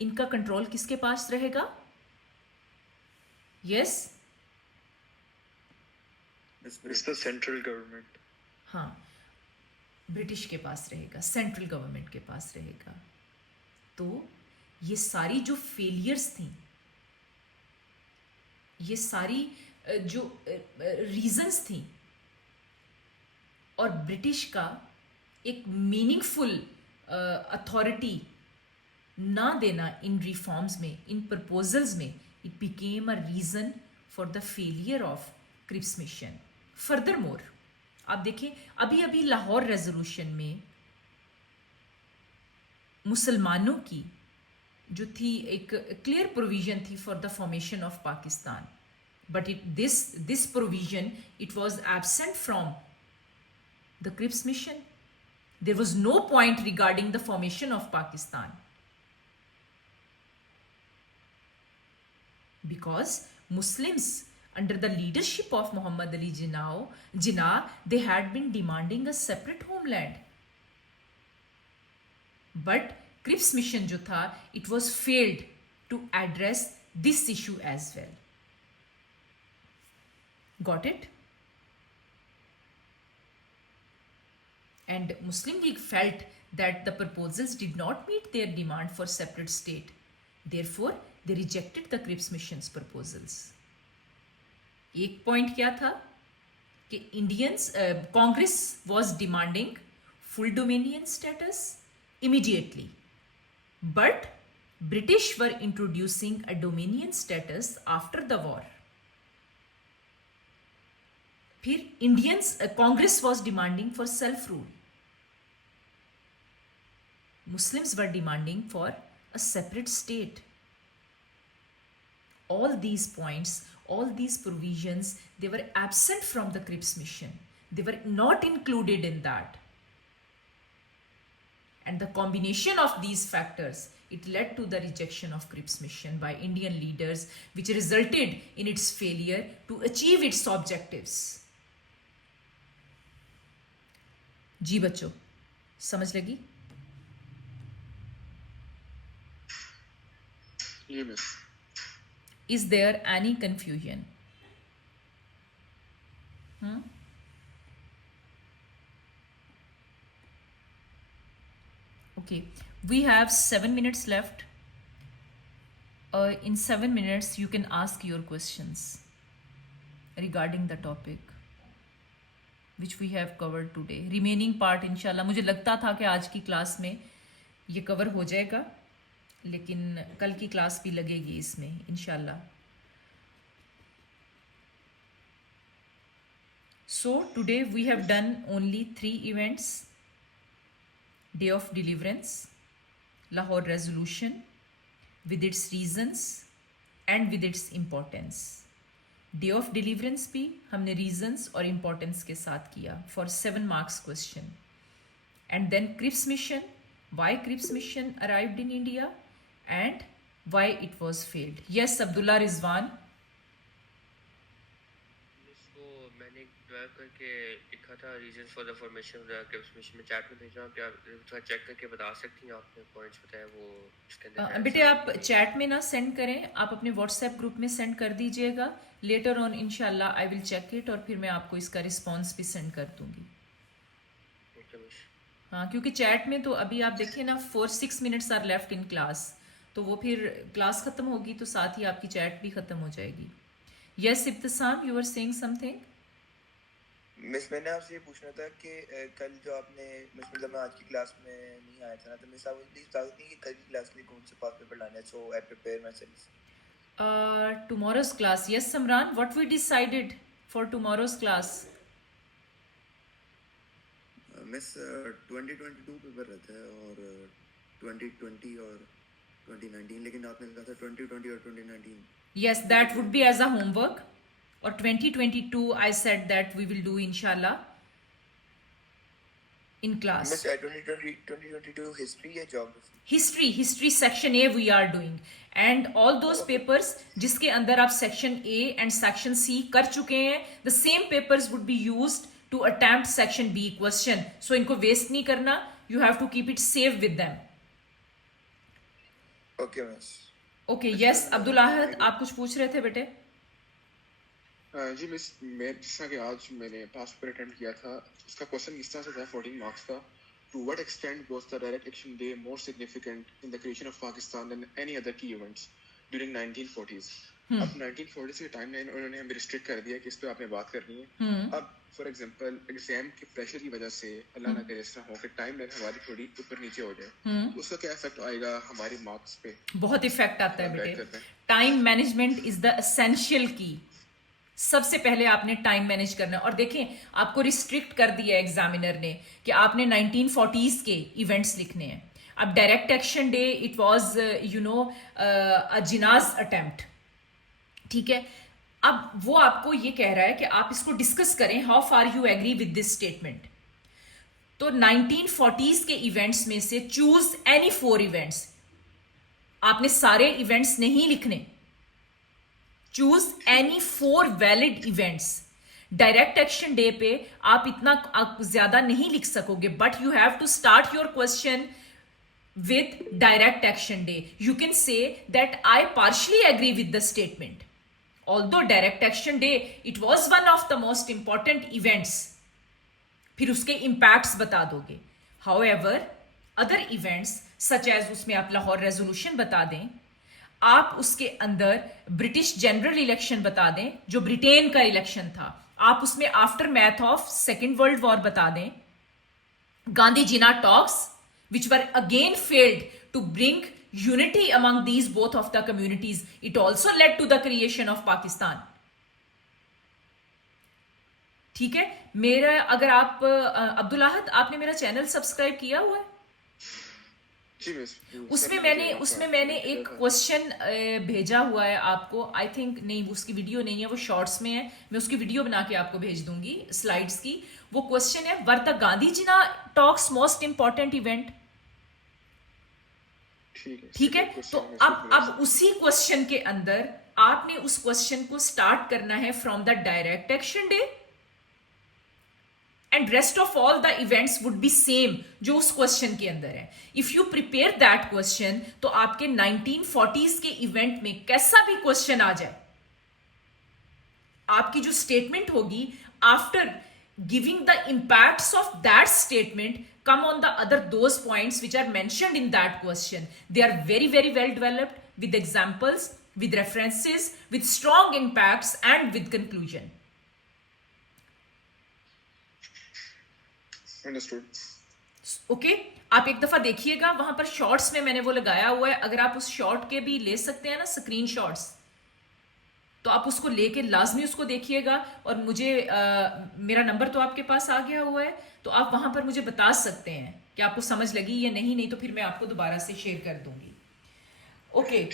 इनका कंट्रोल किसके पास रहेगा? Yes, It's the central government. हाँ, ब्रिटिश के पास रहेगा, सेंट्रल गवर्नमेंट के पास रहेगा. तो ये सारी जो फेलियर्स थी, ये सारी जो रीजंस थी और ब्रिटिश का एक मीनिंगफुल अथॉरिटी ना देना इन रिफॉर्म्स में, इन प्रपोजल्स में, it became a reason for the failure of Cripps mission. Furthermore आप देखें अभी अभी लाहौर रेजोल्यूशन में मुसलमानों की जो थी एक क्लियर प्रोविजन थी for the formation of Pakistan, but this provision, it was absent from the Cripps mission. There was no point regarding the formation of Pakistan because Muslims under the leadership of Muhammad Ali Jinnah, they had been demanding a separate homeland. But Cripps mission जो था, it was failed to address this issue as well. Got it? And Muslim League felt that the proposals did not meet their demand for separate state. Therefore, they rejected the Cripps mission's proposals. एक point क्या था कि Indians Congress was demanding full dominion status immediately, but British were introducing a dominion status after the war. फिर Indians Congress was demanding for self rule, Muslims were demanding for a separate state. All these points, all these provisions, they were absent from the Cripps mission. They were not included in that. And the combination of these factors, it led to the rejection of Cripps mission by Indian leaders, which resulted in its failure to achieve its objectives. जी बच्चों, समझ लगी? ये miss Is there any confusion? Okay, we have 7 minutes left. In 7 minutes, you can ask your questions regarding the topic which we have covered today. Remaining part, इंशाल्लाह, मुझे लगता था कि आज की क्लास में ये कवर हो जाएगा, लेकिन कल की क्लास भी लगेगी इसमें इंशाल्लाह. So today we have done only 3 events: Day of Deliverance, Lahore Resolution with its reasons and with its importance. Day of Deliverance भी हमने reasons और importance के साथ किया for 7 marks question. And then Cripps mission, why Cripps mission arrived in India and why it was failed. Yes, Abdullah Rizwan. इसको मैंने drive करके लिखा था reason for the formation of the Cripps mission में chat में भेजा हूं. क्या थोड़ा चेक करके बता सकती हैं? आपने पॉइंट्स बताया वो इसके अंदर बेटे आप चैट में ना सेंड करें, आप अपने व्हाट्सएप ग्रुप में सेंड कर दीजिएगा. लेटर ऑन इंशाल्लाह आई विल चेक इट और फिर मैं आपको इसका रिस्पॉन्स भी सेंड कर दूंगी. हाँ, क्योंकि चैट में तो अभी आप देखिए ना 4-6 minutes are left in class, तो वो फिर क्लास खत्म होगी तो साथ ही आपकी चैट भी खत्म हो जाएगी. Yes Ibtisam, you are saying something. Miss, मैंने आपसे ये पूछना था कि कल जो आपने मिस मतलब मैं आज की क्लास में नहीं आया था ना, तो मिस आप प्लीज बता सकती हैं कि कल की क्लास के लिए कौन से पास पेपर लाने हैं, so I prepare myself. Tomorrow's class, yes Samran, what we decided for tomorrow's class? Miss 2022 paper रहता है और 2020 और 2019, लेकिन आपने कहा था 2020 और 2019. Yes, that would be as a homework. Or 2022, I said that we will do inshallah in class. Miss 2022 history या geography? History section A we are doing, and all those papers जिसके अंदर आप section A and section C कर चुके हैं, the same papers would be used to attempt section B question. So इनको waste नहीं करना, you have to keep it safe with them. Okay miss. Okay, yes, Abdul Ahad आप कुछ पूछ रहे थे बेटे? जी मिस, मैं जिस तरह कि आज मैंने पास पेपर अटेम्प्ट किया था, उसका क्वेश्चन इस तरह से था 14 मार्क्स का. To what extent was the direct action day more significant in the creation of Pakistan than any other key events during 1940s. अब 1940 के टाइम लाइन उन्होंने हमें रिस्ट्रिक्ट कर दिया कि इस पे आपने बात करनी है. अब फॉर एग्जांपल एग्जाम के प्रेशर की वजह से अल्लाह ना करे इस तरह हो कि टाइम लाइन हमारी थोड़ी ऊपर नीचे हो जाए, उसका क्या इफेक्ट आएगा हमारे मार्क्स पे? बहुत इफेक्ट आता है बेटे. Time management is the essential की. सबसे पहले आपने टाइम मैनेज करना है. और देखें, आपको रिस्ट्रिक्ट कर दिया एग्जामिनर ने कि आपने 1940s के इवेंट्स लिखने हैं. अब direct action day it was a Jinnah's attempt, ठीक है. अब वो आपको ये कह रहा है कि आप इसको डिस्कस करें, how far you agree with this statement. तो 1940s के इवेंट्स में से चूज एनी 4 इवेंट्स. आपने सारे इवेंट्स नहीं लिखने. Choose any 4 valid events. Direct action day पे आप इतना ज्यादा नहीं लिख सकोगे, but you have to start your question with direct action day. You can say that I partially agree with the statement, although direct action day it was one of the most important events. फिर उसके impacts बता दोगे. However other events such as उसमें आप Lahore resolution बता दें, आप उसके अंदर ब्रिटिश जनरल इलेक्शन बता दें जो ब्रिटेन का इलेक्शन था, आप उसमें after math of second world war बता दें, Gandhi Jinnah talks which were again failed to bring unity among these both of the communities. It also led to the creation of Pakistan. ठीक है, मेरा अगर आप अब्दुल अहद, आपने मेरा चैनल सब्सक्राइब किया हुआ है? जी मिस, उसमें मैंने एक क्वेश्चन भेजा हुआ है आपको, आई थिंक नहीं, उसकी वीडियो नहीं है, वो शॉर्ट्स में है, मैं उसकी वीडियो बना के आपको भेज दूंगी स्लाइड्स की। वो क्वेश्चन है, were the Gandhi Jinnah talks most important event? ठीक है, तो अब उसी क्वेश्चन के अंदर आपने उस क्वेश्चन को स्टार्ट करना है from the direct action day, and rest of all the events would be same जो उस क्वेश्चन के अंदर है। If you prepare that question, तो आपके 1940s के इवेंट में कैसा भी क्वेश्चन आ जाए, आपकी जो स्टेटमेंट होगी after giving the impacts of that statement come on the other those points which are mentioned in that question. They are very very well developed with examples, with references, with strong impacts and with conclusion. Understood. Okay, आप एक दफा देखिएगा, वहां पर shorts में मैंने वो लगाया हुआ है, अगर आप उस शॉर्ट के भी ले सकते हैं ना स्क्रीन शॉट्स, तो आप उसको लेके लाजमी उसको देखिएगा। और मुझे मेरा नंबर तो आपके पास आ गया हुआ है, तो आप वहां पर मुझे बता सकते हैं कि आपको समझ लगी या नहीं तो फिर मैं आपको दोबारा से शेयर कर दूंगी। Okay,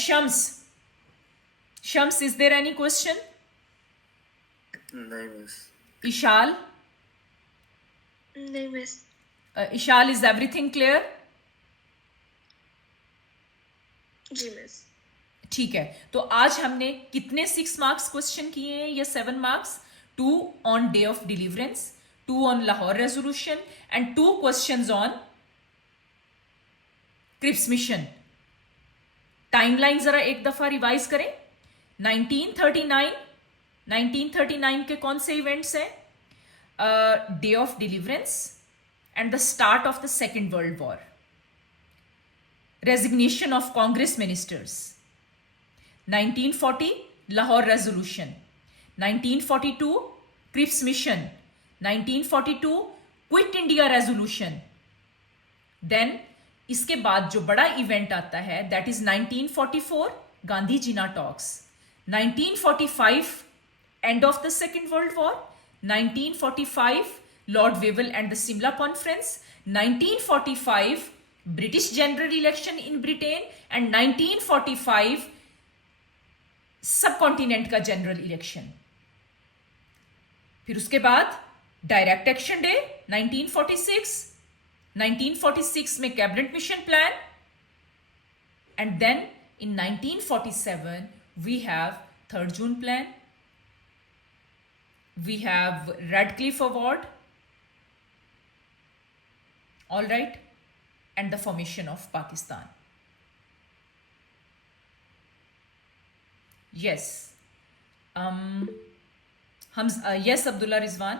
Shams, is there any question? नहीं मिस। इशाल? नहीं miss. Ishal, is everything clear? जी मिस। ठीक है, तो आज हमने कितने 6 मार्क्स क्वेश्चन किए हैं या 7 marks? 2 on day of deliverance, 2 on Lahore resolution and 2 questions on Cripps mission. Timeline जरा एक दफा रिवाइज करें। 1939 के कौन से इवेंट्स हैं? Day of deliverance and the start of the second world war, resignation of Congress ministers, 1940 Lahore resolution, 1942 Cripps mission, 1942 quit India resolution. Then इसके बाद जो बड़ा इवेंट आता है that is 1944 Gandhi Jinnah talks, 1945 end of the second world war, 1945 lord Wavell and the Simla conference, 1945 British general election in Britain and 1945 सब continent का general election. फिर उसके बाद डायरेक्ट एक्शन डे 1946 में cabinet mission plan, and then in 1947 we have 3rd June plan, we have Radcliffe award, all right, and the formation of Pakistan. Yes. Yes, Abdullah Rizwan.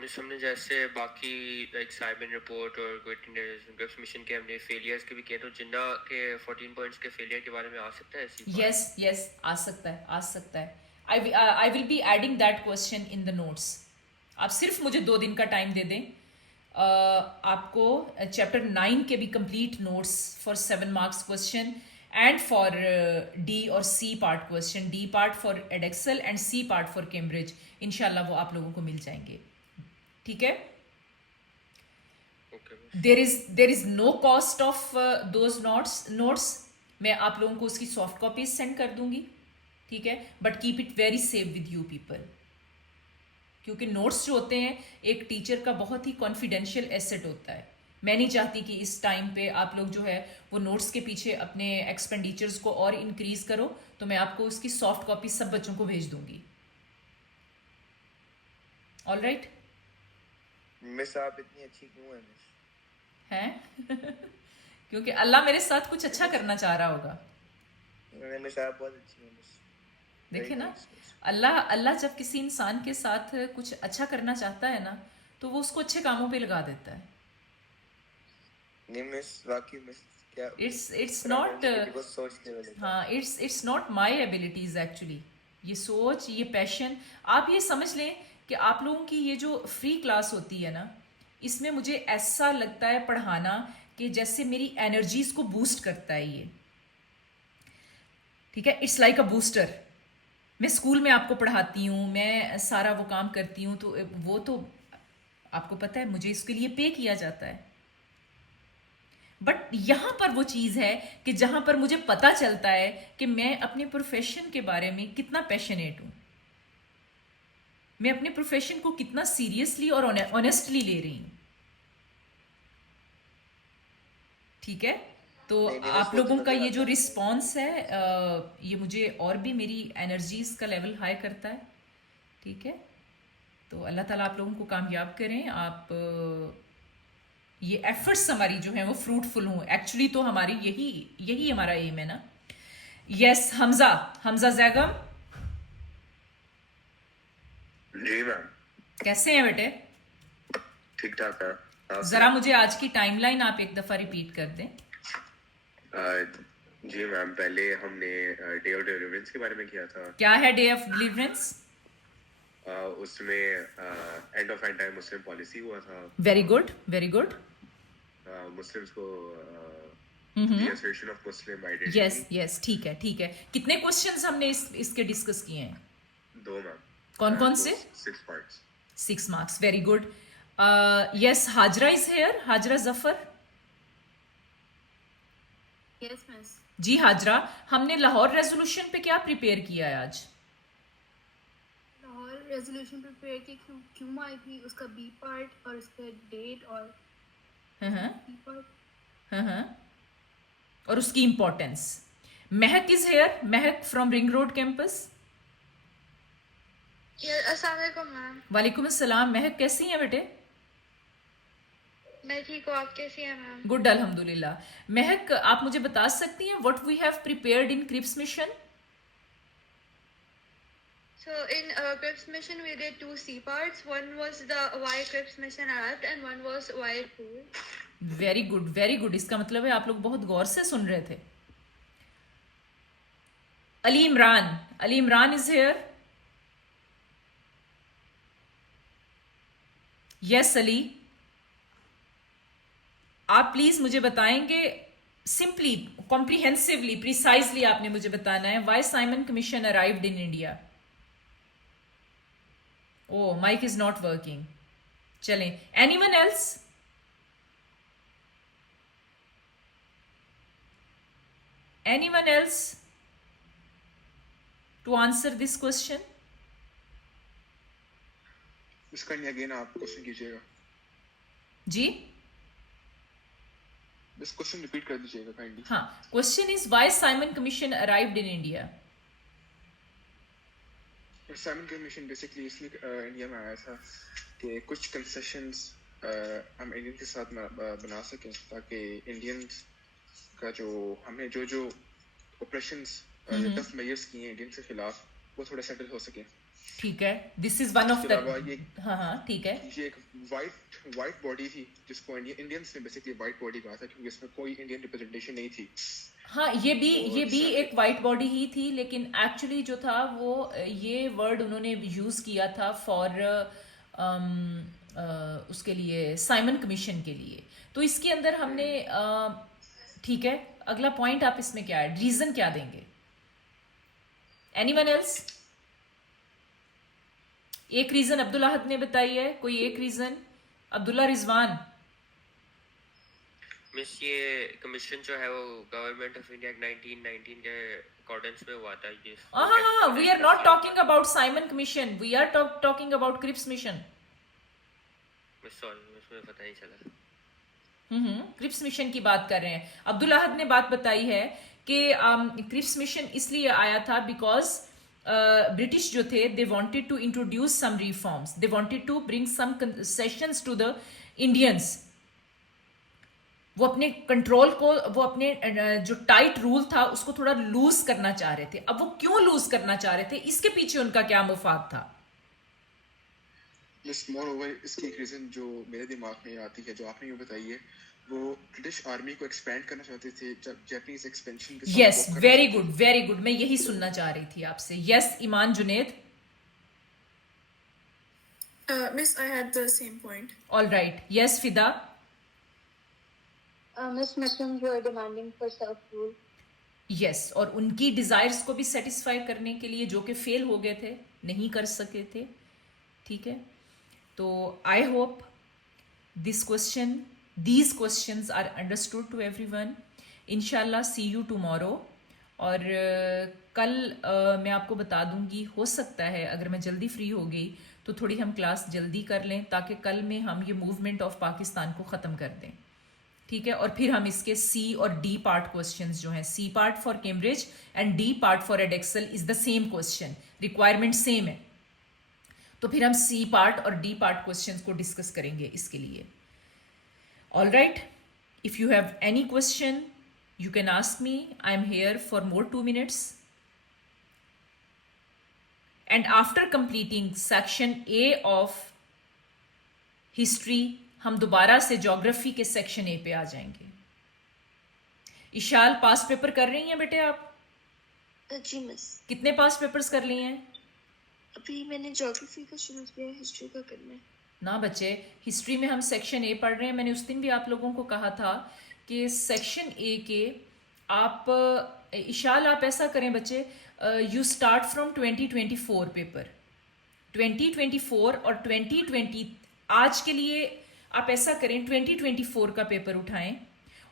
Miss, हमने जैसे बाकी like Simon report और quit India mission के हमने failures के भी किए, तो जिन्ना के 14 पॉइंट्स के फेलियर के बारे में आ सकता है ऐसी? Yes, आ सकता है। I will be adding that question in the notes. आप सिर्फ मुझे 2 दिन का टाइम दे दें, आपको चैप्टर 9 के भी complete notes for 7 marks question and for D और C part question, D part for Edexcel and C part for Cambridge, इंशाल्लाह वो आप लोगों को मिल जाएंगे। ठीक है? There is no cost of those notes. मैं आप लोगों को उसकी सॉफ्ट कॉपीज सेंड कर दूंगी, ठीक है? But keep it very safe with you people, क्योंकि नोट्स जो होते हैं एक टीचर का बहुत ही कॉन्फिडेंशियल एसेट होता है। मैं नहीं चाहती कि इस टाइम पे आप लोग जो है वो नोट्स के पीछे अपने एक्सपेंडिचर्स को और इंक्रीज करो, तो मैं आपको उसकी सॉफ्ट कॉपी सब बच्चों को भेज दूंगी। ऑल राइट मिस, आप इतनी अच्छी क्यों हैं मिस? हैं? क्योंकि अल्लाह मेरे साथ कुछ अच्छा करना चाह रहा होगा। मिस आप बहुत अच्छी हैं मिस। देखे ना, अल्लाह जब किसी इंसान के साथ कुछ अच्छा करना चाहता है ना, तो वो उसको अच्छे कामों पे लगा देता है। नहीं मिस, वाकई मिस, क्या it's not हाँ, it's not my abilities actually, ये सोच, ये पैशन, आप ये समझ लें कि आप लोगों की ये जो फ्री क्लास होती है ना, इसमें मुझे ऐसा लगता है पढ़ाना कि जैसे मेरी एनर्जीज को बूस्ट करता है ये, ठीक है, इट्स लाइक अ बूस्टर। मैं स्कूल में आपको पढ़ाती हूँ, मैं सारा वो काम करती हूँ, तो वो तो आपको पता है मुझे इसके लिए पे किया जाता है। बट यहाँ पर वो चीज़ है कि जहाँ पर मुझे पता चलता है कि मैं अपने प्रोफेशन के बारे में कितना पैशनेट हूँ, मैं अपने प्रोफेशन को कितना सीरियसली और ऑनेस्टली ले रही हूँ, ठीक है। तो नहीं, नहीं, आप मेरे को तो लोगों का नजर ये आता जो है। रिस्पॉन्स है ये मुझे और भी मेरी एनर्जीज का लेवल हाई करता है, ठीक है। तो अल्लाह ताला आप लोगों को कामयाब करें, आप ये एफर्ट्स हमारी जो हैं वो फ्रूटफुल हों। एक्चुअली तो हमारी यही हमारा एम है ना। यस, हमजा जैगम, जी मैम, कैसे हैं बेटे? ठीक ठाक है आप? जरा मुझे आज की टाइमलाइन आप एक दफा रिपीट कर दें। जी मैम, पहले हमने डे ऑफ डिलीवरेंस के बारे में किया था। क्या है डे ऑफ डिलीवरेंस? उसमें end of anti Muslim policy हुआ था। Very good, very good. Muslims को the assertion of Muslim identity. Yes yes, ठीक है ठीक है। कितने क्वेश्चंस हमने इसके डिस्कस किए हैं? 2 मैम। कौन कौन से? 6 parts. 6 marks, very good. Yes, Hajra is here, Hajra Zafar. Yes miss. जी हाजरा, हमने लाहौर रेजोल्यूशन पे क्या प्रिपेयर किया है आज? लाहौर रेजोल्यूशन प्रिपेयर की क्यों आई थी, उसका बी पार्ट और उसका डेट और हाँ बी पार्ट। हाँ, और उसकी importance. Mahak is here, Mahak from ring road campus. अस्सलाम वालेकुम मैम। वालेकुम अस्सलाम। महक कैसी हैं बेटे? मैं ठीक हूँ, आप कैसी हैं मैम? गुड अल्हम्दुलिल्लाह। महक, आप मुझे बता सकती हैं what we have prepared in Cripps mission? So in Cripps mission we did 2 C parts. One was the why Cripps mission arrived and one was why it failed. Very good, very good. इसका मतलब है आप लोग बहुत गौर से सुन रहे थे। Ali Imran is here. Yes Ali, आप प्लीज मुझे बताएंगे सिंपली, कॉम्प्रिहेंसिवली, प्रिसाइजली आपने मुझे बताना है why Simon commission arrived in India. Oh, mike is not working. चलें, anyone else? Anyone else to answer this question? इसका नहीं, अगेन आप क्वेश्चन कीजिएगा। जी बस क्वेश्चन रिपीट कर दीजिएगा काइंडली। हाँ, question is why Simon commission arrived in India. Simon commission basically इसलिए इंडिया में आया था कि कुछ कंसेशंस हम इंडियन के साथ बना सकें, ताकि इंडियंस का जो हमने जो ऑपरेशंस टफ मेजर्स किए इंडियन के खिलाफ, वो थोड़ा सेटल हो सके। ठीक है, this is one of the, हाँ ठीक है। ये एक वाइट बॉडी थी जिसको इंडियंस ने बेसिकली वाइट बॉडी कहा था, क्योंकि इसमें कोई इंडियन रिप्रेजेंटेशन नहीं थी। हाँ, ये भी एक वाइट बॉडी ही थी, लेकिन एक्चुअली जो था वो ये वर्ड उन्होंने यूज किया था फॉर उसके लिए, साइमन कमीशन के लिए। तो इसके अंदर हमने ठीक है, अगला पॉइंट आप इसमें क्या है, रीजन क्या देंगे? Anyone else? एक रीजन अब्दुल अहद ने बताई है, कोई एक रीजन? अब्दुल्ला रिजवान। मिस, ये कमीशन जो है वो गवर्नमेंट ऑफ इंडिया 1919 के अकॉर्डेंस में हुआ था। ये हाँ, we are not talking about Simon commission, we are talking about Cripps mission. Miss sorry, मुझे पता नहीं चला। क्रिप्स मिशन की बात कर रहे हैं। अब्दुल अहद ने बात बताई है कि क्रिप्स मिशन इसलिए आया था बिकॉज ब्रिटिश जो थे, they wanted to introduce some reforms, they wanted to bring some concessions to the Indians. वो अपने कंट्रोल को, वो अपने जो टाइट रूल था उसको थोड़ा लूज करना चाह रहे थे। अब वो क्यों लूज करना चाह रहे थे, इसके पीछे उनका क्या मफाद था? मिस, मोर ओवर इसकी एक रीजन जो मेरे दिमाग में आती है, जो आपने ये बताई है, वो ब्रिटिश आर्मी को एक्सपेंड करना चाहते थे जब जापानीज एक्सपेंशन के साथ यस, वो करना वेरी चाहते गुड थे। वेरी गुड, मैं यही सुनना चाह रही थी आपसे। Yes Iman Junaid. Miss, I had the same point. All right, yes Fida. Miss Muslims were demanding for self-rule. Yes, और उनकी डिजायर्स को भी सेटिस्फाई करने के लिए जो कि फेल हो गए थे, नहीं कर सके थे। ठीक है, तो I hope these questions are understood to everyone. इंशाल्लाह सी यू टुमारो। और कल मैं आपको बता दूंगी, हो सकता है अगर मैं जल्दी फ्री हो गई तो थोड़ी हम क्लास जल्दी कर लें ताकि कल में हम ये मूवमेंट ऑफ पाकिस्तान को ख़त्म कर दें। ठीक है, और फिर हम इसके सी और डी पार्ट क्वेश्चंस जो हैं, C part for Cambridge and D part for Edexcel is the same question, requirement same है, तो फिर हम सी पार्ट और डी पार्ट क्वेश्चंस को डिस्कस करेंगे इसके लिए। All right, if you have any question you can ask me. I am here for more 2 minutes. And after completing section A of history, हम दोबारा से ज्योग्राफी के section A पे आ जाएंगे। इशाल, पास पेपर कर रही हैं बेटे आप? जी मिस। कितने पास पेपर्स कर लिए हैं? अभी मैंने ज्योग्राफी का शुरू किया है, हिस्ट्री का करना है। ना बच्चे, हिस्ट्री में हम सेक्शन A पढ़ रहे हैं। मैंने उस दिन भी आप लोगों को कहा था कि सेक्शन ए के आप इशाल आप ऐसा करें बच्चे, यू स्टार्ट फ्रॉम 2024 पेपर, 2024 और 2020 आज के लिए आप ऐसा करें 2024 का पेपर उठाएं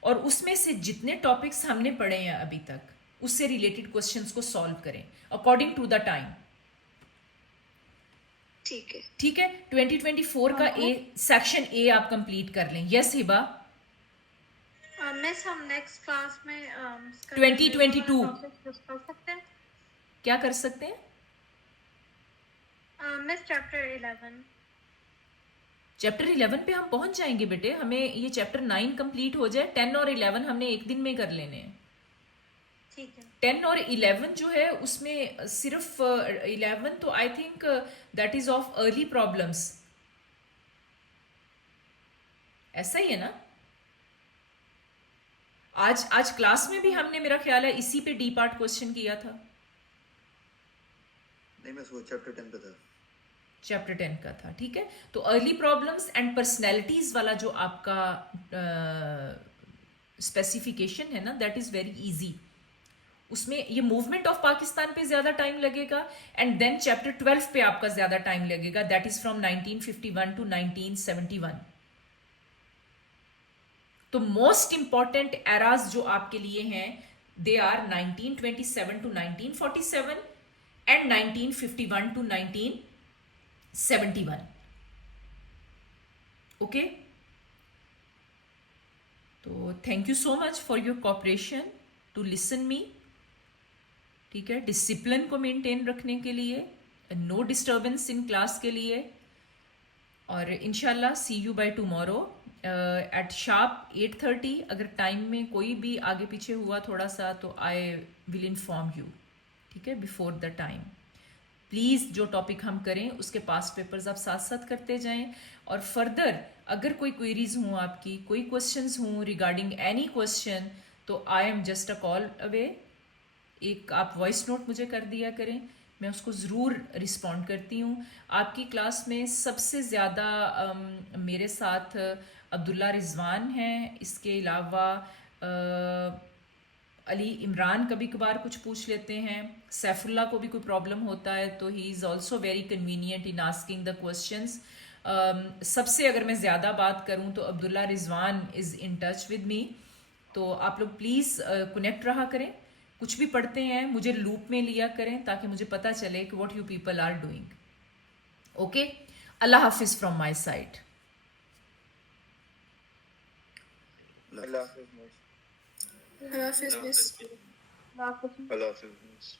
और उसमें से जितने टॉपिक्स हमने पढ़े हैं अभी तक उससे रिलेटेड क्वेश्चंस को सॉल्व करें अकॉर्डिंग टू द टाइम। ठीक है, ठीक है, 2024 का सेक्शन ए आप कंप्लीट कर लें। यस हिबा। मिस हम नेक्स्ट क्लास में 2022 कर सकते हैं? क्या कर सकते हैं? Miss chapter 11। चैप्टर 11 पे हम पहुंच जाएंगे बेटे, हमें ये चैप्टर 9 कंप्लीट हो जाए। 10 और 11 हमने एक दिन में कर लेने हैं। ठीक है। 10 और 11 जो है उसमें सिर्फ 11 तो I think that is of early problems, ऐसा ही है ना? आज क्लास में भी हमने मेरा ख्याल है इसी पे डी पार्ट क्वेश्चन किया था। नहीं, मैं वो चैप्टर 10 पे था। चैप्टर 10 का था, ठीक है। तो अर्ली प्रॉब्लम्स एंड पर्सनैलिटीज वाला जो आपका स्पेसिफिकेशन है ना, दैट इज वेरी इजी। उसमें ये मूवमेंट ऑफ पाकिस्तान पे ज्यादा टाइम लगेगा एंड देन चैप्टर 12 पे आपका ज्यादा टाइम लगेगा, दैट इज फ्रॉम 1951 टू 1971। तो मोस्ट इंपॉर्टेंट एराज जो आपके लिए हैं they are 1927 to 1947 and 1951 to 1971। Okay, तो thank you so much for your cooperation to listen me. ठीक है, डिसिप्लिन को मेंटेन रखने के लिए, नो डिस्टर्बेंस इन क्लास के लिए, और इंशाल्लाह see you by tomorrow at sharp 8:30। अगर टाइम में कोई भी आगे पीछे हुआ थोड़ा सा तो आई विल इन्फॉर्म यू, ठीक है, बिफोर द टाइम। प्लीज़ जो टॉपिक हम करें उसके पास पेपर्स आप साथ साथ करते जाएं, और फर्दर अगर कोई क्वेरीज हों आपकी, कोई क्वेश्चंस हों रिगार्डिंग एनी क्वेश्चन, तो I am just a call away. एक आप वॉइस नोट मुझे कर दिया करें, मैं उसको ज़रूर रिस्पॉन्ड करती हूँ। आपकी क्लास में सबसे ज़्यादा मेरे साथ अब्दुल्ला रिजवान हैं, इसके अलावा अली इमरान कभी कभार कुछ पूछ लेते हैं, सैफुल्ला को भी कोई प्रॉब्लम होता है तो he is also very convenient in asking the questions. सबसे अगर मैं ज़्यादा बात करूँ तो Abdullah Rizwan is in touch with me, तो आप लोग प्लीज़ कनेक्ट रहा करें। कुछ भी पढ़ते हैं मुझे लूप में लिया करें ताकि मुझे पता चले कि what you people are doing. Okay, अल्लाह हाफिज़ फ्रॉम माय साइड। अल्लाह हाफिज़ मिस। हाफिज़ मिस। Allah Hafiz.